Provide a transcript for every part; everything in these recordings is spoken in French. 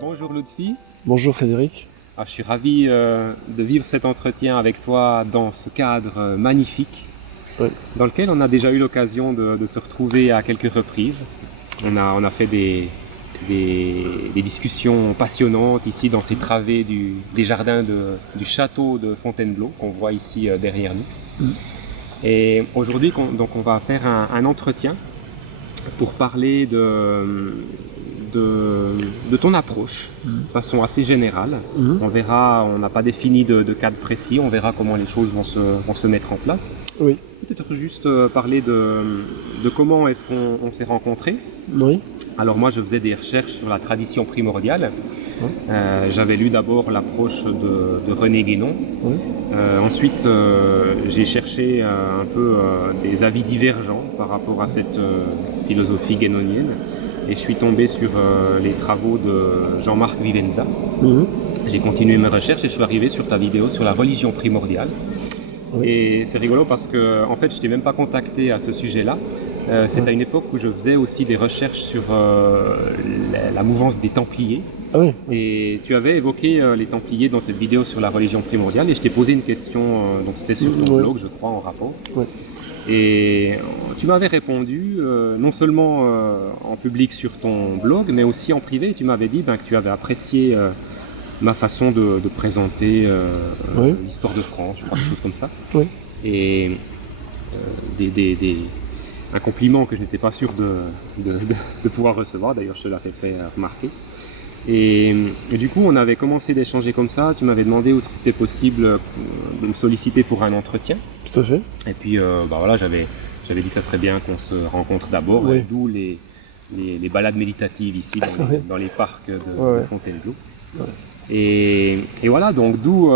Bonjour Lutfi. Bonjour Frédéric. Je suis ravi de vivre cet entretien avec toi dans ce cadre magnifique, Oui. dans lequel on a déjà eu l'occasion de se retrouver à quelques reprises. On a fait des discussions passionnantes ici dans ces travées des jardins du château de Fontainebleau qu'on voit ici derrière nous. Et aujourd'hui, on va faire un entretien pour parler de ton approche de façon assez générale. On verra, on n'a pas défini de cadre précis, on verra comment les choses vont se mettre en place. Oui. Peut-être juste parler de comment est-ce qu'on s'est rencontrés. Oui. Alors moi je faisais des recherches sur la tradition primordiale. J'avais lu d'abord l'approche de René Guénon. Ensuite j'ai cherché un peu des avis divergents par rapport à cette philosophie guénonienne. Et je suis tombé sur les travaux de Jean-Marc Vivenza. J'ai continué mes recherches et je suis arrivé sur ta vidéo sur la religion primordiale. Et c'est rigolo parce que en fait je t'ai même pas contacté à ce sujet-là. C'est à une époque où je faisais aussi des recherches sur la mouvance des Templiers. Et tu avais évoqué les Templiers dans cette vidéo sur la religion primordiale et je t'ai posé une question, donc c'était sur ton blog je crois en rapport. Et tu m'avais répondu non seulement en public sur ton blog mais aussi en privé. Tu m'avais dit que tu avais apprécié ma façon de présenter l'histoire de France, je crois, quelque chose comme ça. Et un compliment que je n'étais pas sûr de pouvoir recevoir, d'ailleurs je te l'avais fait remarquer. Et du coup on avait commencé d'échanger comme ça, tu m'avais demandé si c'était possible de me solliciter pour un entretien. Tout à fait. Et puis voilà, j'avais dit que ça serait bien qu'on se rencontre d'abord, d'où les balades méditatives ici dans les parcs de Fontainebleau. Et voilà, donc d'où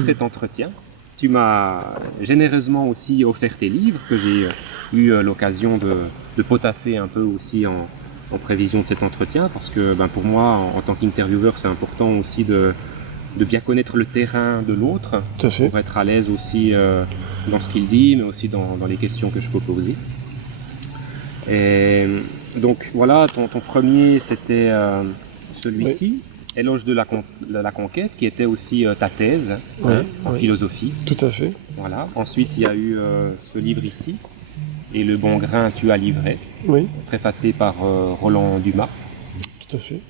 cet entretien. Tu m'as généreusement aussi offert tes livres que j'ai eu l'occasion de potasser un peu aussi en prévision de cet entretien parce que pour moi, en tant qu'intervieweur, c'est important aussi de bien connaître le terrain de l'autre pour être à l'aise aussi dans ce qu'il dit, mais aussi dans les questions que je peux poser. Et donc voilà, ton premier c'était celui-ci. Éloge de la conquête, qui était aussi ta thèse en philosophie. Tout à fait. Voilà. Ensuite, il y a eu ce livre ici, Et le bon grain tu as livré, préfacé par Roland Dumas. Tout à fait.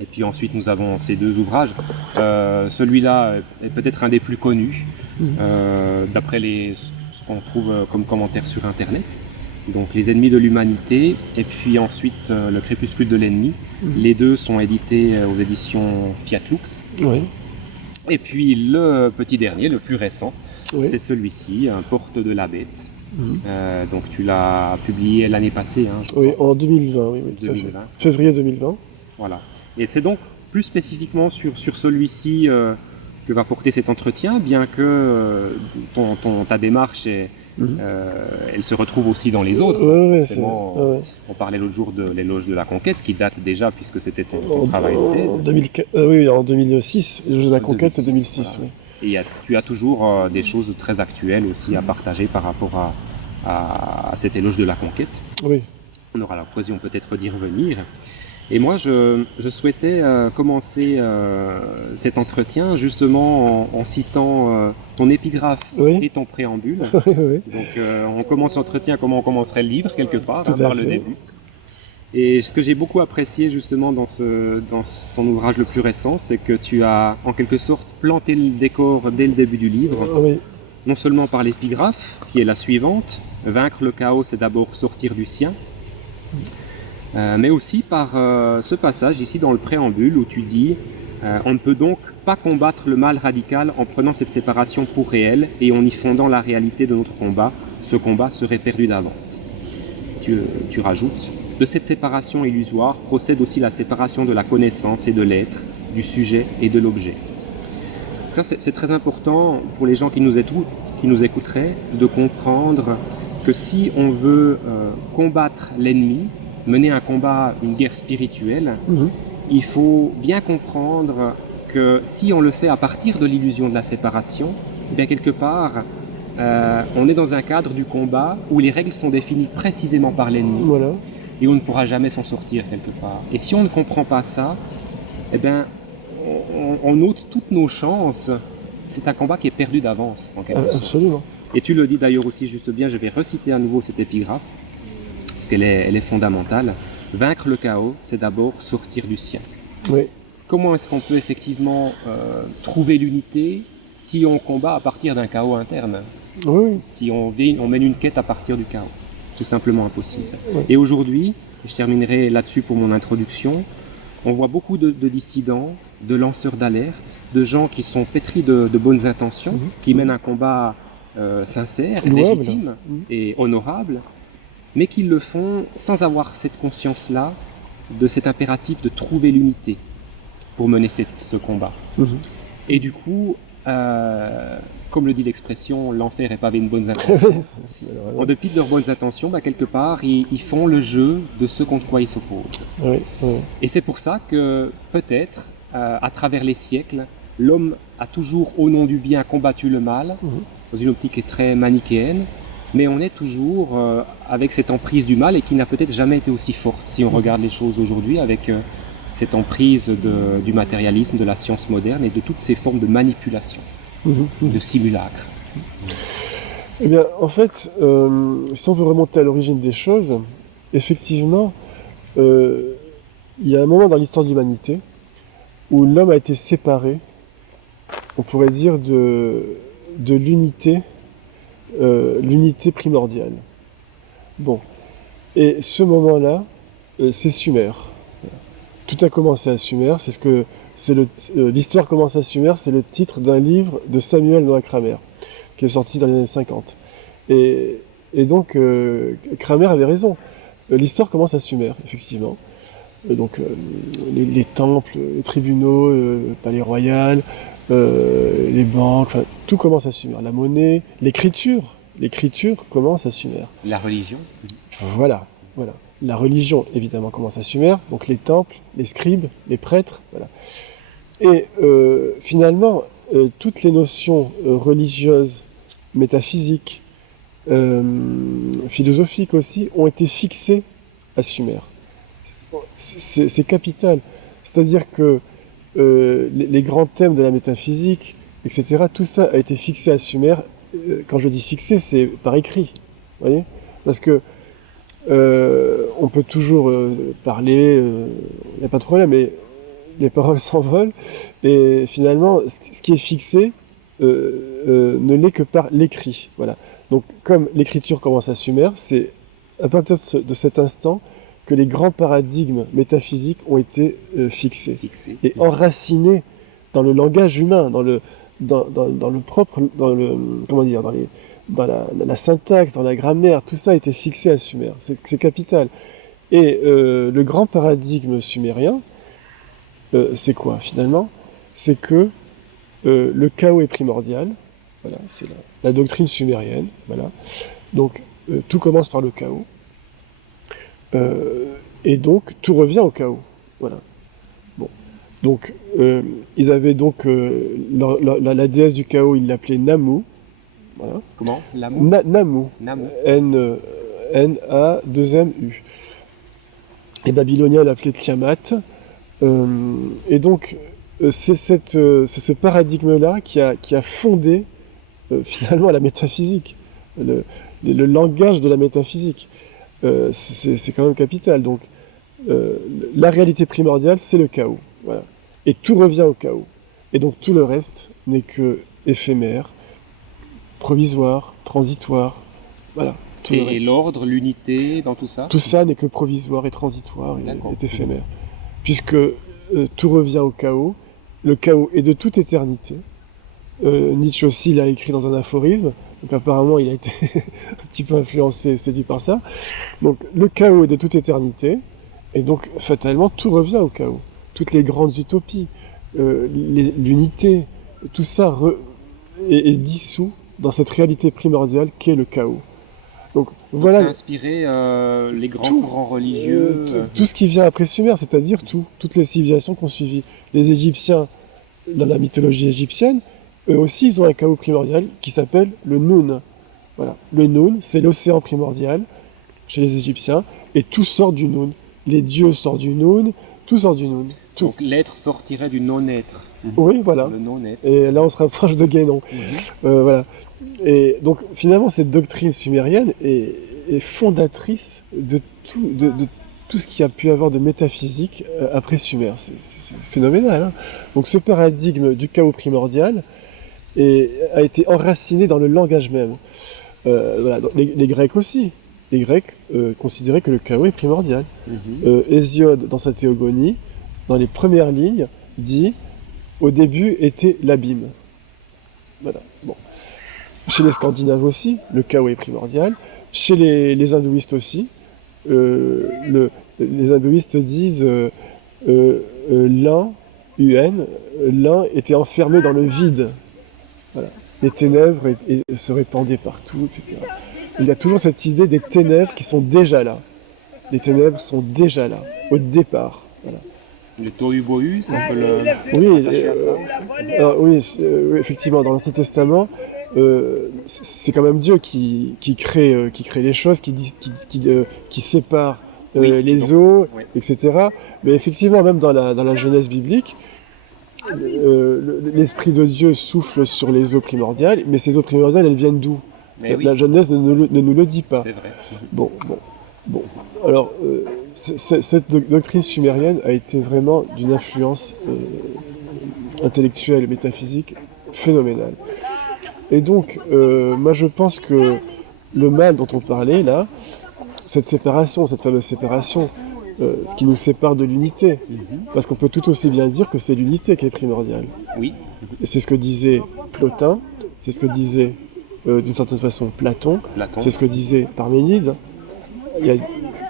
Et puis ensuite, nous avons ces deux ouvrages. Celui-là est peut-être un des plus connus, d'après ce qu'on trouve comme commentaires sur Internet. Donc Les ennemis de l'humanité et puis ensuite Le crépuscule de l'ennemi. Les deux sont édités aux éditions Fiat Lux. Et puis le petit dernier, le plus récent, c'est celui-ci, Porte de la Bête. Donc tu l'as publié l'année passée. En 2020, 2020. Février 2020. Voilà. Et c'est donc plus spécifiquement sur celui-ci que va porter cet entretien, bien que ta démarche elle se retrouve aussi dans les autres. On parlait l'autre jour de l'éloge de la conquête qui date déjà puisque c'était ton travail de thèse. En 2006, l'éloge de la conquête c'est 2006. Voilà. Et tu as toujours des choses très actuelles aussi à partager par rapport à cet éloge de la conquête. On aura l'occasion peut-être d'y revenir. Et moi, je souhaitais commencer cet entretien justement en citant ton épigraphe et ton préambule. Donc, on commence l'entretien comme on commencerait le livre, quelque part, par le début. Et ce que j'ai beaucoup apprécié justement dans ton ouvrage le plus récent, c'est que tu as en quelque sorte planté le décor dès le début du livre. Non seulement par l'épigraphe, qui est la suivante, « Vaincre le chaos, c'est d'abord sortir du sien », mais aussi par ce passage ici dans le préambule où tu dis on ne peut donc pas combattre le mal radical en prenant cette séparation pour réelle et en y fondant la réalité de notre combat, ce combat serait perdu d'avance. Tu rajoutes de cette séparation illusoire procède aussi la séparation de la connaissance et de l'être, du sujet et de l'objet. Ça c'est très important pour les gens qui nous écouteraient de comprendre que si on veut combattre l'ennemi, mener un combat, une guerre spirituelle, il faut bien comprendre que si on le fait à partir de l'illusion de la séparation, eh bien quelque part, on est dans un cadre du combat où les règles sont définies précisément par l'ennemi et on ne pourra jamais s'en sortir quelque part. Et si on ne comprend pas ça, eh bien, on ôte toutes nos chances. C'est un combat qui est perdu d'avance, en quelque sorte. Absolument. Et tu le dis d'ailleurs aussi juste bien, je vais reciter à nouveau cette épigraphe, parce qu'elle est fondamentale. Vaincre le chaos, c'est d'abord sortir du sien. Oui. Comment est-ce qu'on peut effectivement trouver l'unité si on combat à partir d'un chaos interne? Oui. Si on mène une quête à partir du chaos? Tout simplement impossible. Oui. Et aujourd'hui, je terminerai là-dessus pour mon introduction, on voit beaucoup de dissidents, de lanceurs d'alerte, de gens qui sont pétris de bonnes intentions, qui mènent un combat sincère, légitime et honorable, mais qui le font sans avoir cette conscience-là de cet impératif de trouver l'unité pour mener ce combat. Et du coup, comme le dit l'expression, l'enfer est pavé de bonnes intentions. En dépit de leurs bonnes intentions, quelque part, ils font le jeu de ce contre quoi ils s'opposent. Oui. Et c'est pour ça que, peut-être, à travers les siècles, l'homme a toujours, au nom du bien, combattu le mal, dans une optique qui est très manichéenne, mais on est toujours avec cette emprise du mal et qui n'a peut-être jamais été aussi forte, si on regarde les choses aujourd'hui, avec cette emprise du matérialisme, de la science moderne et de toutes ces formes de manipulation, de simulacre. Eh bien, en fait, si on veut remonter à l'origine des choses, effectivement, il y a un moment dans l'histoire de l'humanité où l'homme a été séparé, on pourrait dire, de l'unité primordiale. Bon. Et ce moment-là, c'est Sumer. Tout a commencé à Sumer, l'histoire commence à Sumer, c'est le titre d'un livre de Samuel Noah Kramer, qui est sorti dans les années 50. Et donc, Kramer avait raison. L'histoire commence à Sumer, effectivement. Donc, les temples, les tribunaux, le palais royal, les banques, enfin, tout commence à Sumer. La monnaie, l'écriture commence à Sumer. La religion. Voilà. La religion, évidemment, commence à Sumer, donc les temples, les scribes, les prêtres, voilà. Et finalement, toutes les notions religieuses, métaphysiques, philosophiques aussi, ont été fixées à Sumer. C'est capital. C'est-à-dire que les grands thèmes de la métaphysique, etc., tout ça a été fixé à Sumer. Quand je dis fixé, c'est par écrit. Vous voyez ? Parce que on peut toujours parler, il n'y a pas de problème, mais les paroles s'envolent, et finalement, ce qui est fixé ne l'est que par l'écrit. Voilà. Donc, comme l'écriture commence à Sumer, c'est à partir de cet instant que les grands paradigmes métaphysiques ont été fixés et enracinés dans le langage humain, dans le propre, dans la syntaxe, dans la grammaire, tout ça a été fixé à Sumer. C'est capital. Et le grand paradigme sumérien, c'est quoi finalement? C'est que le chaos est primordial. Voilà, c'est la doctrine sumérienne. Voilà. Donc tout commence par le chaos. Et donc tout revient au chaos. Voilà. Bon. Donc ils avaient donc la déesse du chaos, ils l'appelaient Namu. Voilà. Comment? Namu. N-A-2-M-U. Les Babyloniens l'appelaient Tiamat. Et donc, c'est ce paradigme-là qui a fondé finalement la métaphysique, le langage de la métaphysique. C'est quand même capital. Donc, la réalité primordiale, c'est le chaos. Voilà. Et tout revient au chaos. Et donc, tout le reste n'est que éphémère, provisoire, transitoire, voilà. Et l'ordre, l'unité, dans tout ça? Tout ça n'est que provisoire et transitoire et éphémère. Puisque tout revient au chaos, le chaos est de toute éternité. Nietzsche aussi l'a écrit dans un aphorisme, donc apparemment il a été un petit peu influencé, séduit par ça. Donc le chaos est de toute éternité, et donc fatalement tout revient au chaos. Toutes les grandes utopies, l'unité, tout ça est dissous dans cette réalité primordiale qu'est le chaos. Donc voilà. Ça a inspiré les grands courants religieux. Tout ce qui vient après Sumer, c'est-à-dire toutes les civilisations qui ont suivi. Les Égyptiens, dans la mythologie égyptienne, eux aussi, ils ont un chaos primordial qui s'appelle le Noun. Voilà. Le Noun, c'est l'océan primordial chez les Égyptiens, et tout sort du Noun. Les dieux sortent du Noun, Tout sort du Noun. Tout. Donc l'être sortirait du non-être. Oui, voilà. Le non-être. Et là, on se rapproche de Guénon. Voilà. Et donc, finalement, cette doctrine sumérienne est fondatrice de tout ce qu'il y a pu avoir de métaphysique après Sumer. C'est phénoménal. Hein. Donc, ce paradigme du chaos primordial a été enraciné dans le langage même. Voilà. Donc, les Grecs aussi. Les Grecs considéraient que le chaos est primordial. Hésiode, dans sa Théogonie, dans les premières lignes, dit « Au début était l'abîme ». Voilà. Bon. Chez les Scandinaves aussi, le chaos est primordial. Chez les hindouistes aussi, les hindouistes disent l'un, UN, l'un était enfermé dans le vide. Voilà. Les ténèbres se répandaient partout, etc. Il y a toujours cette idée des ténèbres qui sont déjà là. Les ténèbres sont déjà là, au départ. Voilà. Le tohu-bohu, ça peut le... Oui, à ça aussi. Alors, oui, effectivement, dans l'Ancien Testament, c'est quand même Dieu qui crée les choses, qui sépare les eaux, oui. etc. Mais effectivement, même dans la Genèse biblique, l'Esprit de Dieu souffle sur les eaux primordiales, mais ces eaux primordiales, elles viennent d'où ? La Genèse ne nous le dit pas. C'est vrai. Bon. Alors, cette doctrine sumérienne a été vraiment d'une influence intellectuelle et métaphysique phénoménale. Et donc, moi je pense que le mal dont on parlait là, cette fameuse séparation, ce qui nous sépare de l'unité, parce qu'on peut tout aussi bien dire que c'est l'unité qui est primordiale. Oui. Et c'est ce que disait Plotin, c'est ce que disait d'une certaine façon Platon, c'est ce que disait Parménide. Il y a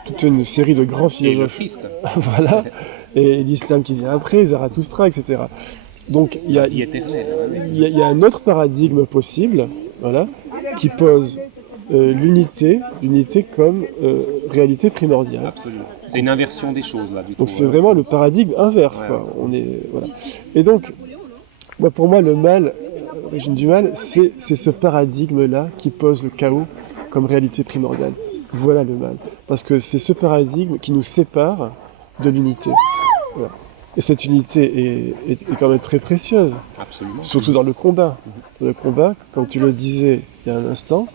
toute une série de grands philosophes. Et le Christ. Voilà. Et l'islam qui vient après, Zarathustra, etc. Donc il y a un autre paradigme possible, voilà, qui pose l'unité comme réalité primordiale. Absolument. C'est une inversion des choses là. Du donc tout, c'est vraiment le paradigme inverse, ouais, quoi. Voilà. Et donc, pour moi, le mal, l'origine du mal, c'est ce paradigme-là qui pose le chaos comme réalité primordiale. Voilà le mal. Parce que c'est ce paradigme qui nous sépare de l'unité. Voilà. Et cette unité est quand même très précieuse. Absolument. Surtout dans le combat. Dans le combat, comme tu le disais il y a un instant,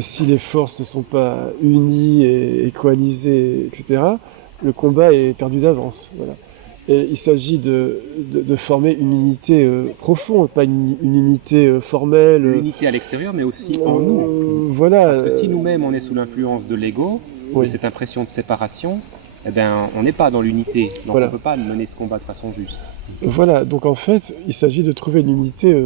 si les forces ne sont pas unies et coalisées, etc., le combat est perdu d'avance. Voilà. Et il s'agit de former une unité profonde, pas une unité formelle. Une unité à l'extérieur, mais aussi en nous. Voilà. Parce que si nous-mêmes on est sous l'influence de l'ego, de cette impression de séparation, eh bien, on n'est pas dans l'unité. Donc on ne peut pas mener ce combat de façon juste. Voilà, donc en fait, il s'agit de trouver une unité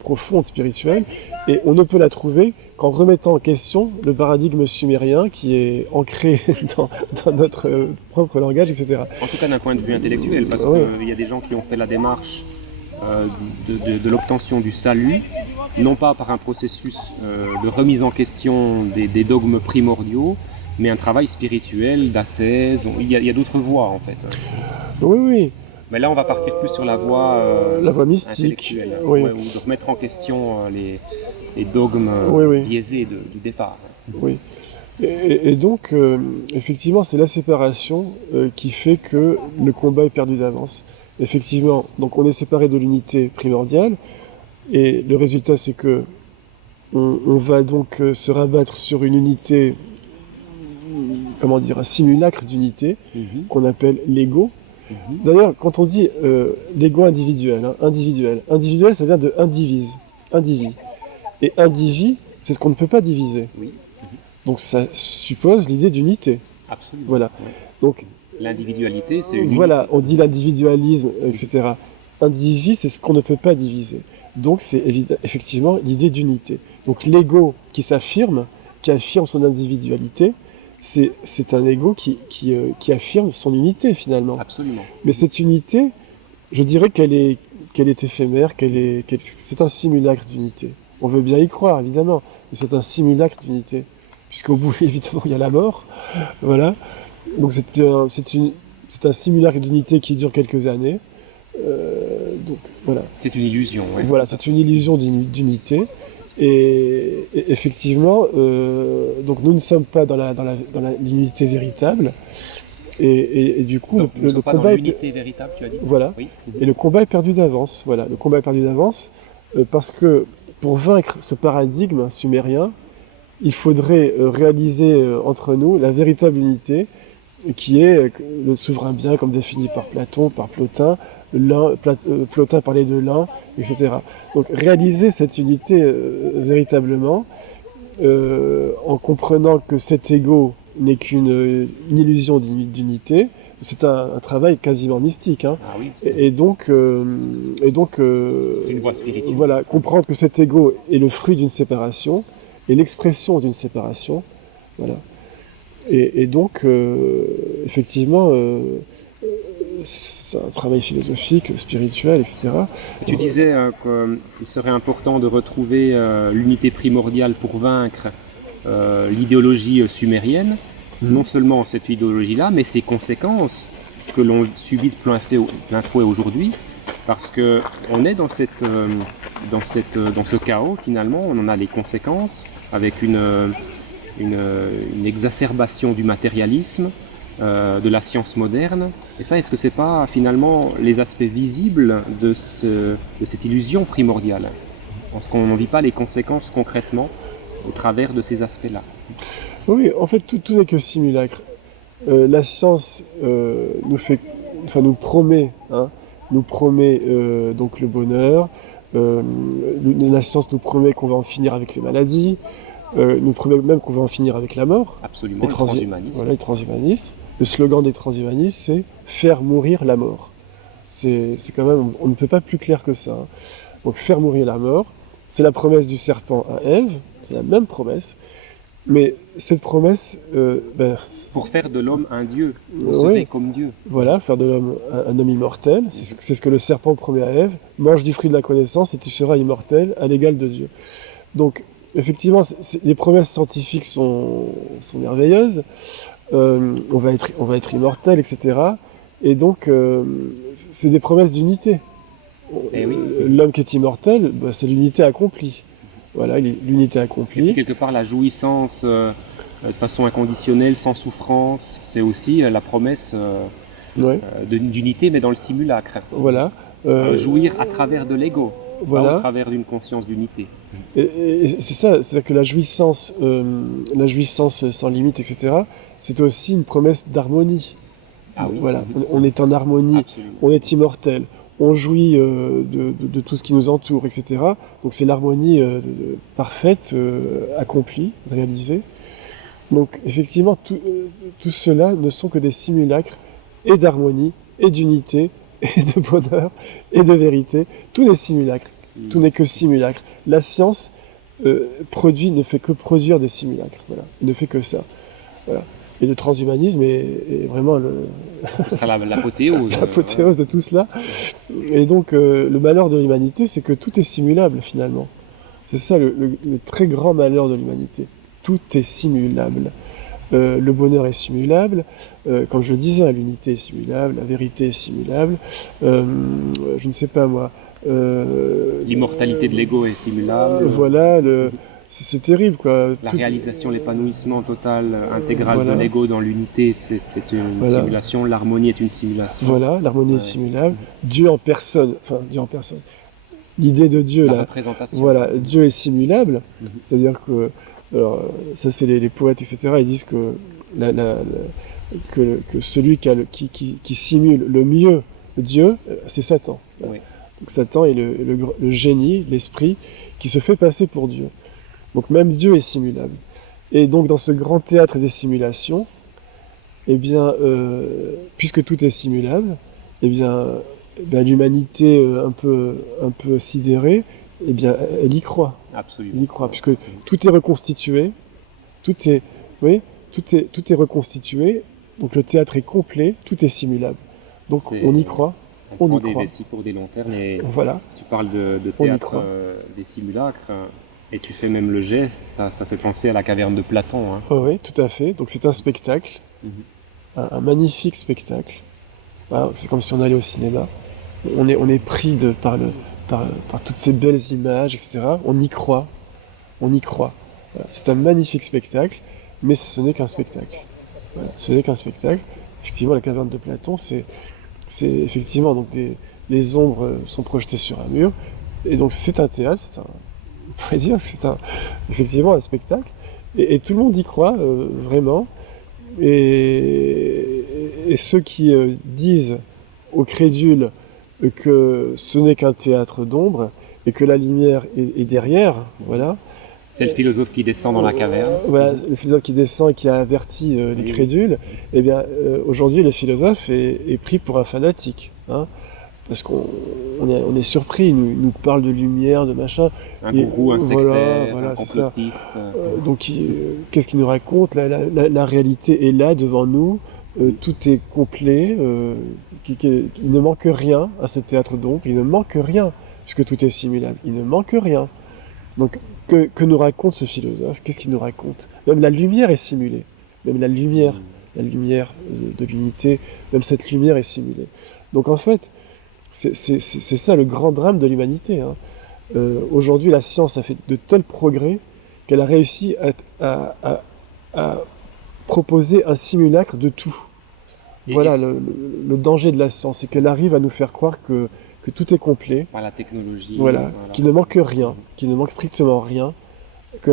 profonde, spirituelle, et on ne peut la trouver qu'en remettant en question le paradigme sumérien qui est ancré dans notre propre langage, etc. En tout cas d'un point de vue intellectuel, parce qu'il y a des gens qui ont fait la démarche de l'obtention du salut, non pas par un processus de remise en question des dogmes primordiaux, mais un travail spirituel, d'ascèse. Il y a d'autres voies en fait. Oui. Mais là, on va partir plus sur la voie mystique, ou de remettre en question les dogmes biaisés du départ. Oui. Et donc, effectivement, c'est la séparation qui fait que le combat est perdu d'avance. Effectivement, donc on est séparé de l'unité primordiale, et le résultat, c'est que on va donc se rabattre sur une unité, un simulacre d'unité, qu'on appelle l'ego. D'ailleurs, quand on dit l'ego individuel, individuel, ça vient de indivis. Et indivis, c'est ce qu'on ne peut pas diviser. Oui. Donc ça suppose l'idée d'unité. Absolument. Voilà. Oui. Donc, l'individualité, c'est une voilà, unité. on dit l'individualisme, etc. Indivis, c'est ce qu'on ne peut pas diviser. Donc c'est effectivement l'idée d'unité. Donc l'ego qui s'affirme, qui affirme son individualité, c'est un ego qui affirme son unité finalement. Absolument. Mais cette unité, je dirais qu'elle est éphémère, c'est un simulacre d'unité. On veut bien y croire, évidemment, mais c'est un simulacre d'unité. Puisqu'au bout, évidemment, il y a la mort. Voilà. Donc c'est un simulacre d'unité qui dure quelques années. Donc voilà. C'est une illusion, oui. Voilà, c'est une illusion d'unité. Et effectivement, donc nous ne sommes pas dans l'unité véritable. Et du coup, donc, le pas combat dans l'unité véritable, tu as dit. Voilà. Oui. Et le combat est perdu d'avance. Voilà, le combat est perdu d'avance parce que pour vaincre ce paradigme sumérien, il faudrait réaliser entre nous la véritable unité qui est le souverain bien comme défini par Platon, par Plotin. Plotin parlait de l'un, etc. Donc réaliser cette unité véritablement en comprenant que cet ego n'est qu'une illusion d'unité, c'est un travail quasiment mystique. Hein. Ah oui. Et donc, c'est une voie spirituelle. Voilà, comprendre que cet ego est le fruit d'une séparation et l'expression d'une séparation. Voilà. Et donc, effectivement, c'est un travail philosophique, spirituel, etc. Tu disais qu'il serait important de retrouver l'unité primordiale pour vaincre l'idéologie sumérienne. Non seulement cette idéologie-là, mais ses conséquences que l'on subit de plein fouet aujourd'hui, parce qu'on est dans ce chaos finalement, on en a les conséquences avec une exacerbation du matérialisme, de la science moderne. Et ça, est-ce que c'est pas finalement les aspects visibles de cette illusion primordiale, parce qu'on n'en vit pas les conséquences concrètement au travers de ces aspects-là? Oui, en fait, tout n'est que simulacre. La science nous promet donc le bonheur. La science nous promet qu'on va en finir avec les maladies. Nous promet même qu'on va en finir avec la mort. Absolument, le transhumanisme. Voilà, les transhumanistes. Le slogan des transhumanistes, c'est « faire mourir la mort ». C'est quand même, on ne peut pas plus clair que ça. Hein. Donc faire mourir la mort, c'est la promesse du serpent à Ève, c'est la même promesse. Mais cette promesse... pour faire de l'homme un dieu, on serait comme Dieu. Voilà, faire de l'homme un homme immortel, c'est ce que le serpent promet à Ève. Mange du fruit de la connaissance et tu seras immortel à l'égal de Dieu. Donc, effectivement, les promesses scientifiques sont merveilleuses. On va être immortel, etc. Et donc, c'est des promesses d'unité. Oui. L'homme qui est immortel, c'est l'unité accomplie. Voilà, l'unité accomplie. Et puis, quelque part, la jouissance de façon inconditionnelle, sans souffrance, c'est aussi la promesse d'unité, mais dans le simulacre. Voilà. Jouir à travers de l'ego, voilà. Pas au travers d'une conscience d'unité. Et c'est ça, c'est-à-dire que la jouissance sans limite, etc., c'est aussi une promesse d'harmonie. Ah oui. Voilà, on est en harmonie, absolument. On est immortel. On jouit de tout ce qui nous entoure, etc. Donc c'est l'harmonie parfaite, accomplie, réalisée. Donc effectivement, tout cela ne sont que des simulacres et d'harmonie, et d'unité, et de bonheur, et de vérité. Tout n'est simulacre, tout n'est que simulacre. La science ne fait que produire des simulacres, voilà. Il ne fait que ça. Voilà. Et le transhumanisme est vraiment ce sera l'apothéose. L'apothéose de tout cela. Et donc, le malheur de l'humanité, c'est que tout est simulable, finalement. C'est ça le très grand malheur de l'humanité. Tout est simulable. Le bonheur est simulable. Comme je le disais, l'unité est simulable, la vérité est simulable. Je ne sais pas, moi... l'immortalité de l'ego est simulable. Voilà, c'est terrible, quoi. La réalisation, l'épanouissement total, intégral de l'ego dans l'unité, c'est une simulation. L'harmonie est une simulation. Voilà, l'harmonie est simulable. Dieu en personne. L'idée de Dieu, la représentation. Voilà, Dieu est simulable. C'est-à-dire que, alors, ça c'est les poètes, etc. Ils disent que que celui qui simule le mieux Dieu, c'est Satan. Oui. Donc Satan est le génie, l'esprit qui se fait passer pour Dieu. Donc même Dieu est simulable. Et donc dans ce grand théâtre des simulations, eh bien, puisque tout est simulable, eh bien, l'humanité un peu sidérée, eh bien, elle y croit. Absolument. Elle y croit, puisque tout est reconstitué, tout est reconstitué, donc le théâtre est complet, tout est simulable. Donc on y croit. On prend des récits pour des longs termes et voilà. Tu parles de théâtre des simulacres et tu fais même le geste, ça fait penser à la caverne de Platon. Hein. Oui, tout à fait. Donc c'est un spectacle, un magnifique spectacle. Voilà, c'est comme si on allait au cinéma. On est pris par toutes ces belles images, etc. On y croit. Voilà. C'est un magnifique spectacle, mais ce n'est qu'un spectacle. Voilà. Ce n'est qu'un spectacle. effectivement, la caverne de Platon, c'est effectivement donc les ombres sont projetées sur un mur, et donc c'est un théâtre, on pourrait dire que c'est effectivement un spectacle, et tout le monde y croit vraiment, et ceux qui disent aux crédules que ce n'est qu'un théâtre d'ombre, et que la lumière est derrière, voilà. C'est le philosophe qui descend dans la caverne. Voilà, le philosophe qui descend et qui a averti les crédules. Eh bien, aujourd'hui, le philosophe est pris pour un fanatique, hein, parce qu'on est surpris. Il nous parle de lumière, de machin. Un gourou, un sectaire, voilà, un complotiste. Donc, qu'est-ce qu'il nous raconte? La réalité est là, devant nous. Tout est complet. Il ne manque rien à ce théâtre d'ombre. Il ne manque rien, puisque tout est simulable. Il ne manque rien. Donc, que nous raconte ce philosophe? Qu'est-ce qu'il nous raconte? Même la lumière est simulée. Même la lumière de l'unité, même cette lumière est simulée. Donc en fait, c'est ça le grand drame de l'humanité. Hein. Aujourd'hui, la science a fait de tels progrès qu'elle a réussi à proposer un simulacre de tout. Voilà le danger de la science, c'est qu'elle arrive à nous faire croire que tout est complet, par la technologie, voilà, qu'il ne manque rien, qu'il ne manque strictement rien,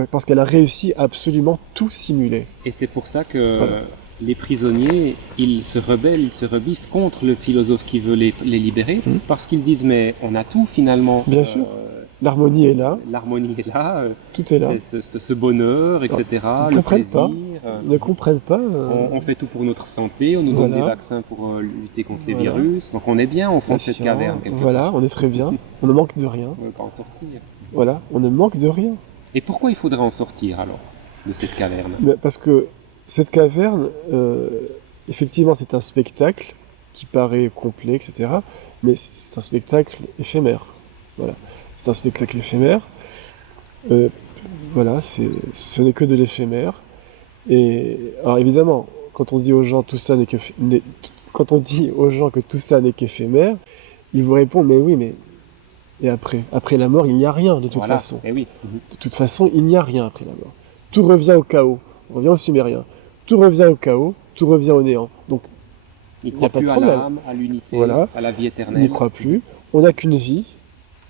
parce qu'elle a réussi à absolument tout simuler. Et c'est pour ça que les prisonniers, ils se rebellent, ils se rebiffent contre le philosophe qui veut les libérer, parce qu'ils disent mais on a tout finalement. Bien sûr. L'harmonie est là. L'harmonie est là. Tout est là. Ce bonheur, etc. Ils le plaisir. Ils ne comprennent pas. On fait tout pour notre santé, on nous donne des vaccins pour lutter contre les virus. Donc on est bien au fond de cette caverne. Voilà, on est très bien. On ne manque de rien. On ne veut pas en sortir. Voilà, on ne manque de rien. Et pourquoi il faudrait en sortir alors, de cette caverne? Parce que cette caverne, effectivement, c'est un spectacle qui paraît complet, etc. Mais c'est un spectacle éphémère. Voilà. C'est un spectacle éphémère. Voilà, ce n'est que de l'éphémère. Et alors évidemment, quand on dit aux gens que tout ça n'est qu'éphémère, ils vous répondent mais oui, mais et après la mort, il n'y a rien de toute façon. Et oui. De toute façon, il n'y a rien après la mort. Tout revient au chaos. On revient aux Sumériens. Tout revient au chaos. Tout revient au néant. Donc il ne croit plus à l'âme, à l'unité, à la vie éternelle. Il n'y croit plus. On n'a qu'une vie.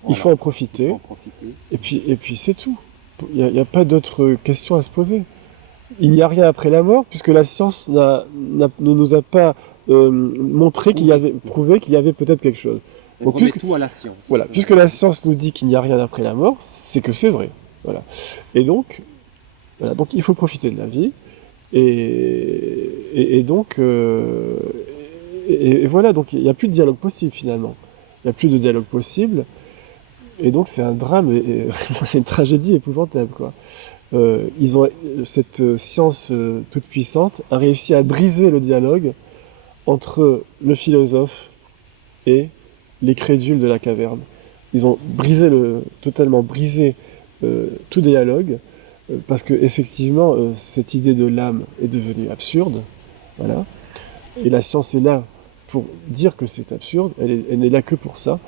Il faut en profiter. Et puis c'est tout. Il n'y a pas d'autres questions à se poser. Il n'y a rien après la mort, puisque la science ne nous a pas prouvé qu'il y avait peut-être quelque chose. Donc, puisque tout à la science. Voilà, puisque la science nous dit qu'il n'y a rien après la mort, c'est que c'est vrai. Voilà. Et donc il faut profiter de la vie. Et donc voilà, donc il n'y a plus de dialogue possible finalement. Il n'y a plus de dialogue possible. Et donc c'est un drame, c'est une tragédie épouvantable, quoi. Cette science toute puissante a réussi à briser le dialogue entre le philosophe et les crédules de la caverne. Ils ont totalement brisé tout dialogue, parce que effectivement cette idée de l'âme est devenue absurde, voilà. Et la science est là pour dire que c'est absurde, elle n'est là que pour ça.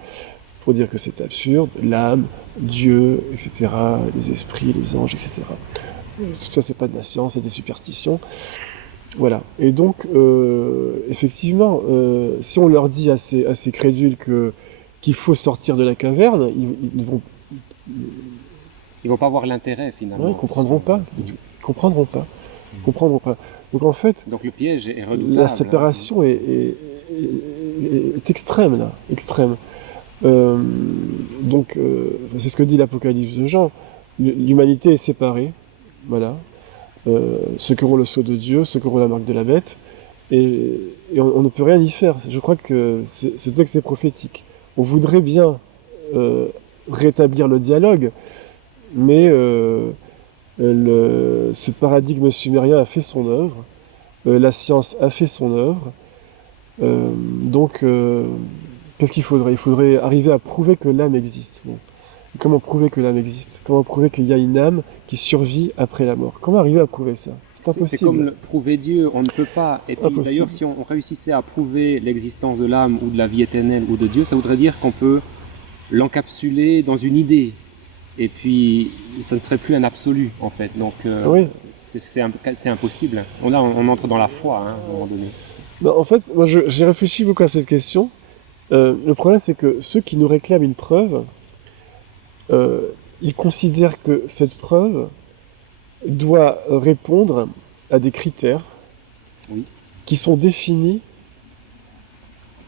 Pour dire que c'est absurde, l'âme, Dieu, etc., les esprits, les anges, etc. Tout ça, c'est pas de la science, c'est des superstitions. Voilà. Et donc, effectivement, si on leur dit à ces crédules qu'il faut sortir de la caverne, ils vont pas voir l'intérêt, finalement. Ouais, ils comprendront pas. Ils comprendront pas. Donc, en fait... Donc, le piège est redoutable. La séparation est extrême, là. Extrême. Donc, c'est ce que dit l'Apocalypse de Jean. L'humanité est séparée, voilà. Ceux qui auront le sceau de Dieu, ceux qui auront la marque de la bête, et on ne peut rien y faire. Je crois que ce texte est prophétique. On voudrait bien rétablir le dialogue, mais ce paradigme sumérien a fait son œuvre, la science a fait son œuvre, donc qu'est-ce qu'il faudrait? Il faudrait arriver à prouver que l'âme existe. Bon. Comment prouver que l'âme existe? Comment prouver qu'il y a une âme qui survit après la mort? Comment arriver à prouver ça? C'est impossible. C'est comme prouver Dieu, on ne peut pas. Et puis d'ailleurs, si on réussissait à prouver l'existence de l'âme ou de la vie éternelle ou de Dieu, ça voudrait dire qu'on peut l'encapsuler dans une idée. Et puis, ça ne serait plus un absolu, en fait. Donc, oui. c'est impossible. On entre dans la foi, hein, à un moment donné. Ben, en fait, moi j'ai réfléchi beaucoup à cette question. Le problème, c'est que ceux qui nous réclament une preuve, ils considèrent que cette preuve doit répondre à des critères Oui. qui sont définis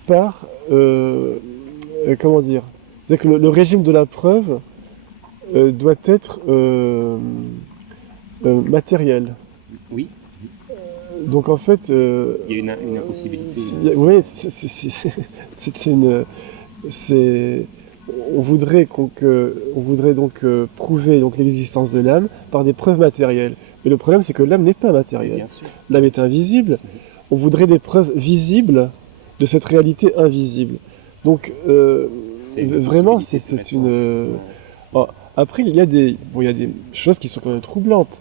par, comment dire, c'est-à-dire que le régime de la preuve doit être matériel. Oui. Donc en fait, Il y a une impossibilité. oui, c'est, on voudrait donc prouver donc l'existence de l'âme par des preuves matérielles. Mais le problème, c'est que l'âme n'est pas matérielle. Bien sûr. L'âme est invisible. On voudrait des preuves visibles de cette réalité invisible. Donc vraiment, c'est une. Oh, après, il y a des choses qui sont quand même troublantes,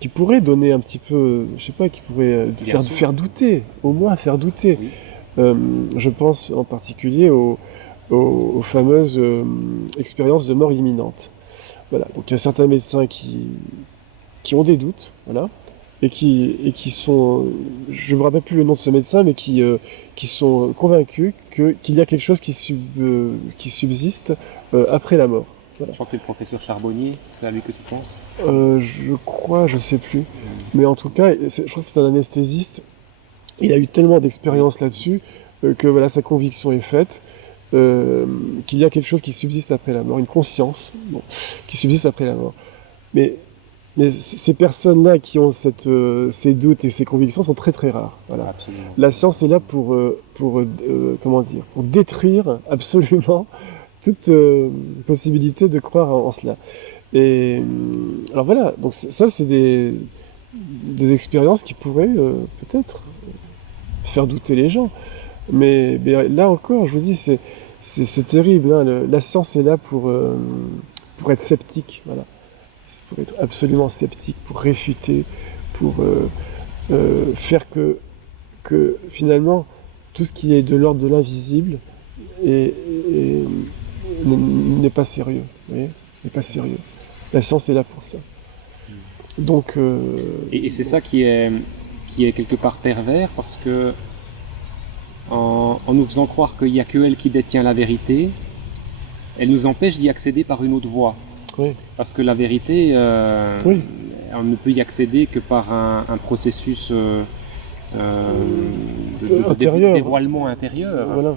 qui pourraient donner un petit peu, je sais pas, qui pourraient faire douter, au moins faire douter. Oui. Je pense en particulier aux fameuses expériences de mort imminente. Voilà. Donc il y a certains médecins qui ont des doutes, voilà, et qui sont, je me rappelle plus le nom de ce médecin, mais qui sont convaincus qu'il y a quelque chose qui subsiste après la mort. Voilà. Je crois que c'est le professeur Charbonnier, c'est à lui que tu penses? Je crois, je sais plus. Mais en tout cas, je crois que c'est un anesthésiste. Il a eu tellement d'expérience là-dessus que voilà, sa conviction est faite, qu'il y a quelque chose qui subsiste après la mort, une conscience qui subsiste après la mort. Mais ces personnes-là qui ont ces doutes et ces convictions sont très très rares. Voilà. Absolument. La science est là pour détruire absolument toute possibilité de croire en cela. Et alors voilà, donc ça c'est des expériences qui pourraient peut-être faire douter les gens. Mais là encore, je vous dis, c'est terrible. Hein, la science est là pour être sceptique, voilà. Pour être absolument sceptique, pour réfuter, pour faire que finalement tout ce qui est de l'ordre de l'invisible n'est pas sérieux, vous voyez, n'est pas sérieux. La science est là pour ça. Donc et c'est ça qui est quelque part pervers, parce que en nous faisant croire qu'il n'y a que elle qui détient la vérité, elle nous empêche d'y accéder par une autre voie. Oui. Parce que la vérité, on ne peut y accéder que par un processus de dévoilement intérieur. Voilà.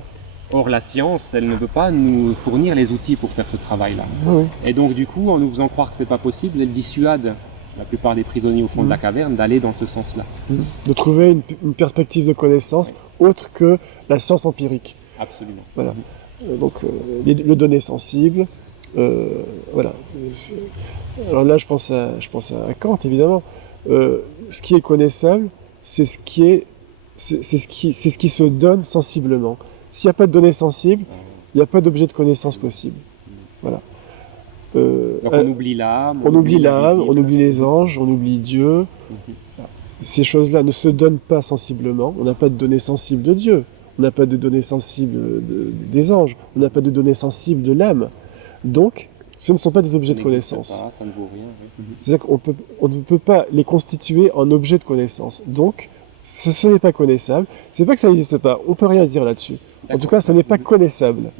Or, la science, elle ne peut pas nous fournir les outils pour faire ce travail-là. Oui. Et donc, du coup, en nous faisant croire que ce n'est pas possible, elle dissuade la plupart des prisonniers au fond de la caverne d'aller dans ce sens-là. De trouver une perspective de connaissance autre que la science empirique. Absolument. Voilà. Donc, le donné sensible. Voilà. Alors là, je pense à Kant, évidemment. Ce qui est connaissable, c'est ce qui se donne sensiblement. S'il n'y a pas de données sensibles, il n'y a pas d'objet de connaissance possible. Voilà. Donc on oublie l'âme, on oublie les anges, on oublie Dieu. Ces choses-là ne se donnent pas sensiblement. On n'a pas de données sensibles de Dieu. On n'a pas de données sensibles des anges. On n'a pas de données sensibles de l'âme. Donc, ce ne sont pas des objets de connaissance. Pas, ça ne vaut rien. Oui. C'est-à-dire qu'on ne peut pas les constituer en objets de connaissance. Donc, ce n'est pas connaissable. C'est pas que ça n'existe pas. On peut rien dire là-dessus. En tout cas, ça n'est pas connaissable.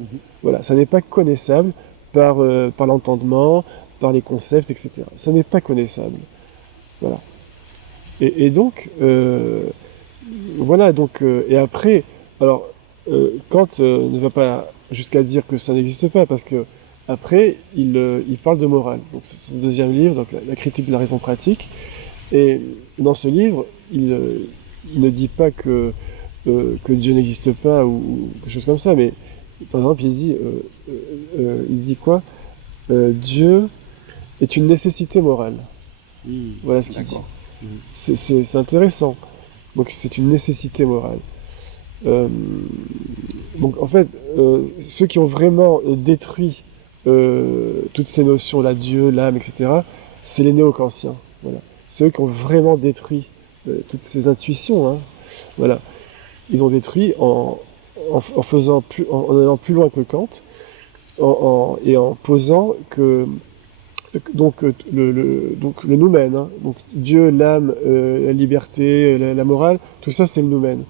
Voilà, ça n'est pas connaissable par l'entendement, par les concepts, etc. Ça n'est pas connaissable. Voilà. Et donc, voilà. Donc, et après, alors, Kant ne va pas jusqu'à dire que ça n'existe pas, parce que après, il parle de morale. Donc, c'est son deuxième livre, donc la critique de la raison pratique. Et dans ce livre, il ne dit pas que Dieu n'existe pas ou quelque chose comme ça, mais par exemple, il dit quoi Dieu est une nécessité morale. Voilà ce qu'il dit. C'est intéressant. Donc, c'est une nécessité morale. Donc, en fait, ceux qui ont vraiment détruit toutes ces notions, Dieu, l'âme, etc., c'est les néo-kantiens. Voilà. C'est eux qui ont vraiment détruit toutes ces intuitions. Hein. Voilà. Ils ont détruit en allant plus loin que Kant et en posant que Donc le noumen, hein. Donc Dieu, l'âme, la liberté, la morale, tout ça c'est le noumen.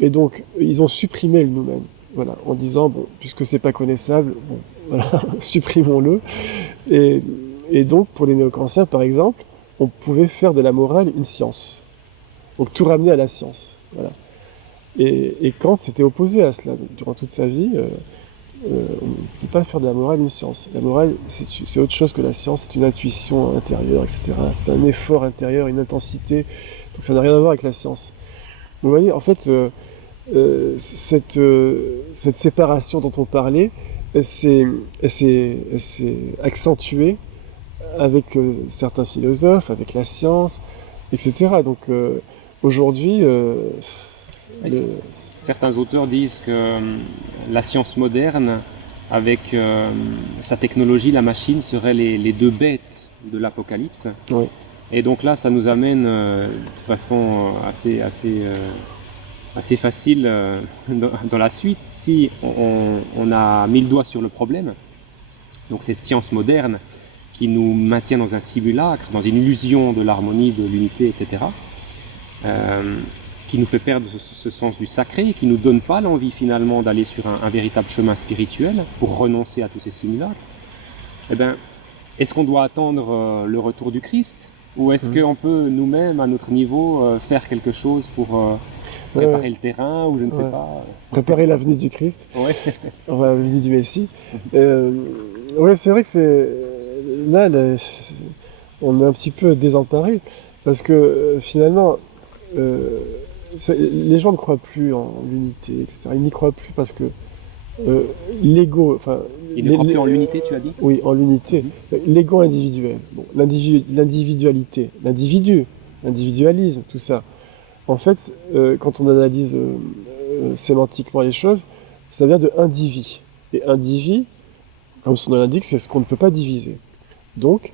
Et donc ils ont supprimé le noumen, voilà, en disant bon, puisque c'est pas connaissable, bon, voilà, supprimons-le. Et donc pour les néo-kantiens par exemple, on pouvait faire de la morale une science. Donc tout ramener à la science, voilà. Et Kant s'était opposé à cela. Donc, durant toute sa vie, on ne peut pas faire de la morale une science. La morale, c'est autre chose que la science, c'est une intuition intérieure, etc. C'est un effort intérieur, une intensité. Donc ça n'a rien à voir avec la science. Vous voyez, en fait, cette séparation dont on parlait, elle s'est accentuée avec certains philosophes, avec la science, etc. Donc aujourd'hui... Certains auteurs disent que la science moderne, avec sa technologie, la machine, seraient les deux bêtes de l'Apocalypse. Oui. Et donc là, ça nous amène de façon assez facile dans la suite. Si on a mis le doigt sur le problème, donc ces sciences modernes qui nous maintiennent dans un simulacre, dans une illusion de l'harmonie, de l'unité, etc., qui nous fait perdre ce sens du sacré, qui ne nous donne pas l'envie finalement d'aller sur un véritable chemin spirituel pour renoncer à tous ces simulacres, eh bien, est-ce qu'on doit attendre le retour du Christ, ou est-ce qu'on peut nous-mêmes, à notre niveau, faire quelque chose pour préparer le terrain, ou je ne sais pas. Préparer la venue du Christ, ouais. La venue du Messie. Oui, c'est vrai que là, on est un petit peu désemparé, parce que finalement, les gens ne croient plus en l'unité, etc. Ils n'y croient plus parce que l'ego... Ils ne croient plus en l'unité, tu as dit ? Oui, en l'unité. L'ego individuel, bon, l'individualité, l'individualisme, tout ça. En fait, quand on analyse sémantiquement les choses, ça vient de indivi. Et indivi, comme son nom l'indique, c'est ce qu'on ne peut pas diviser. Donc,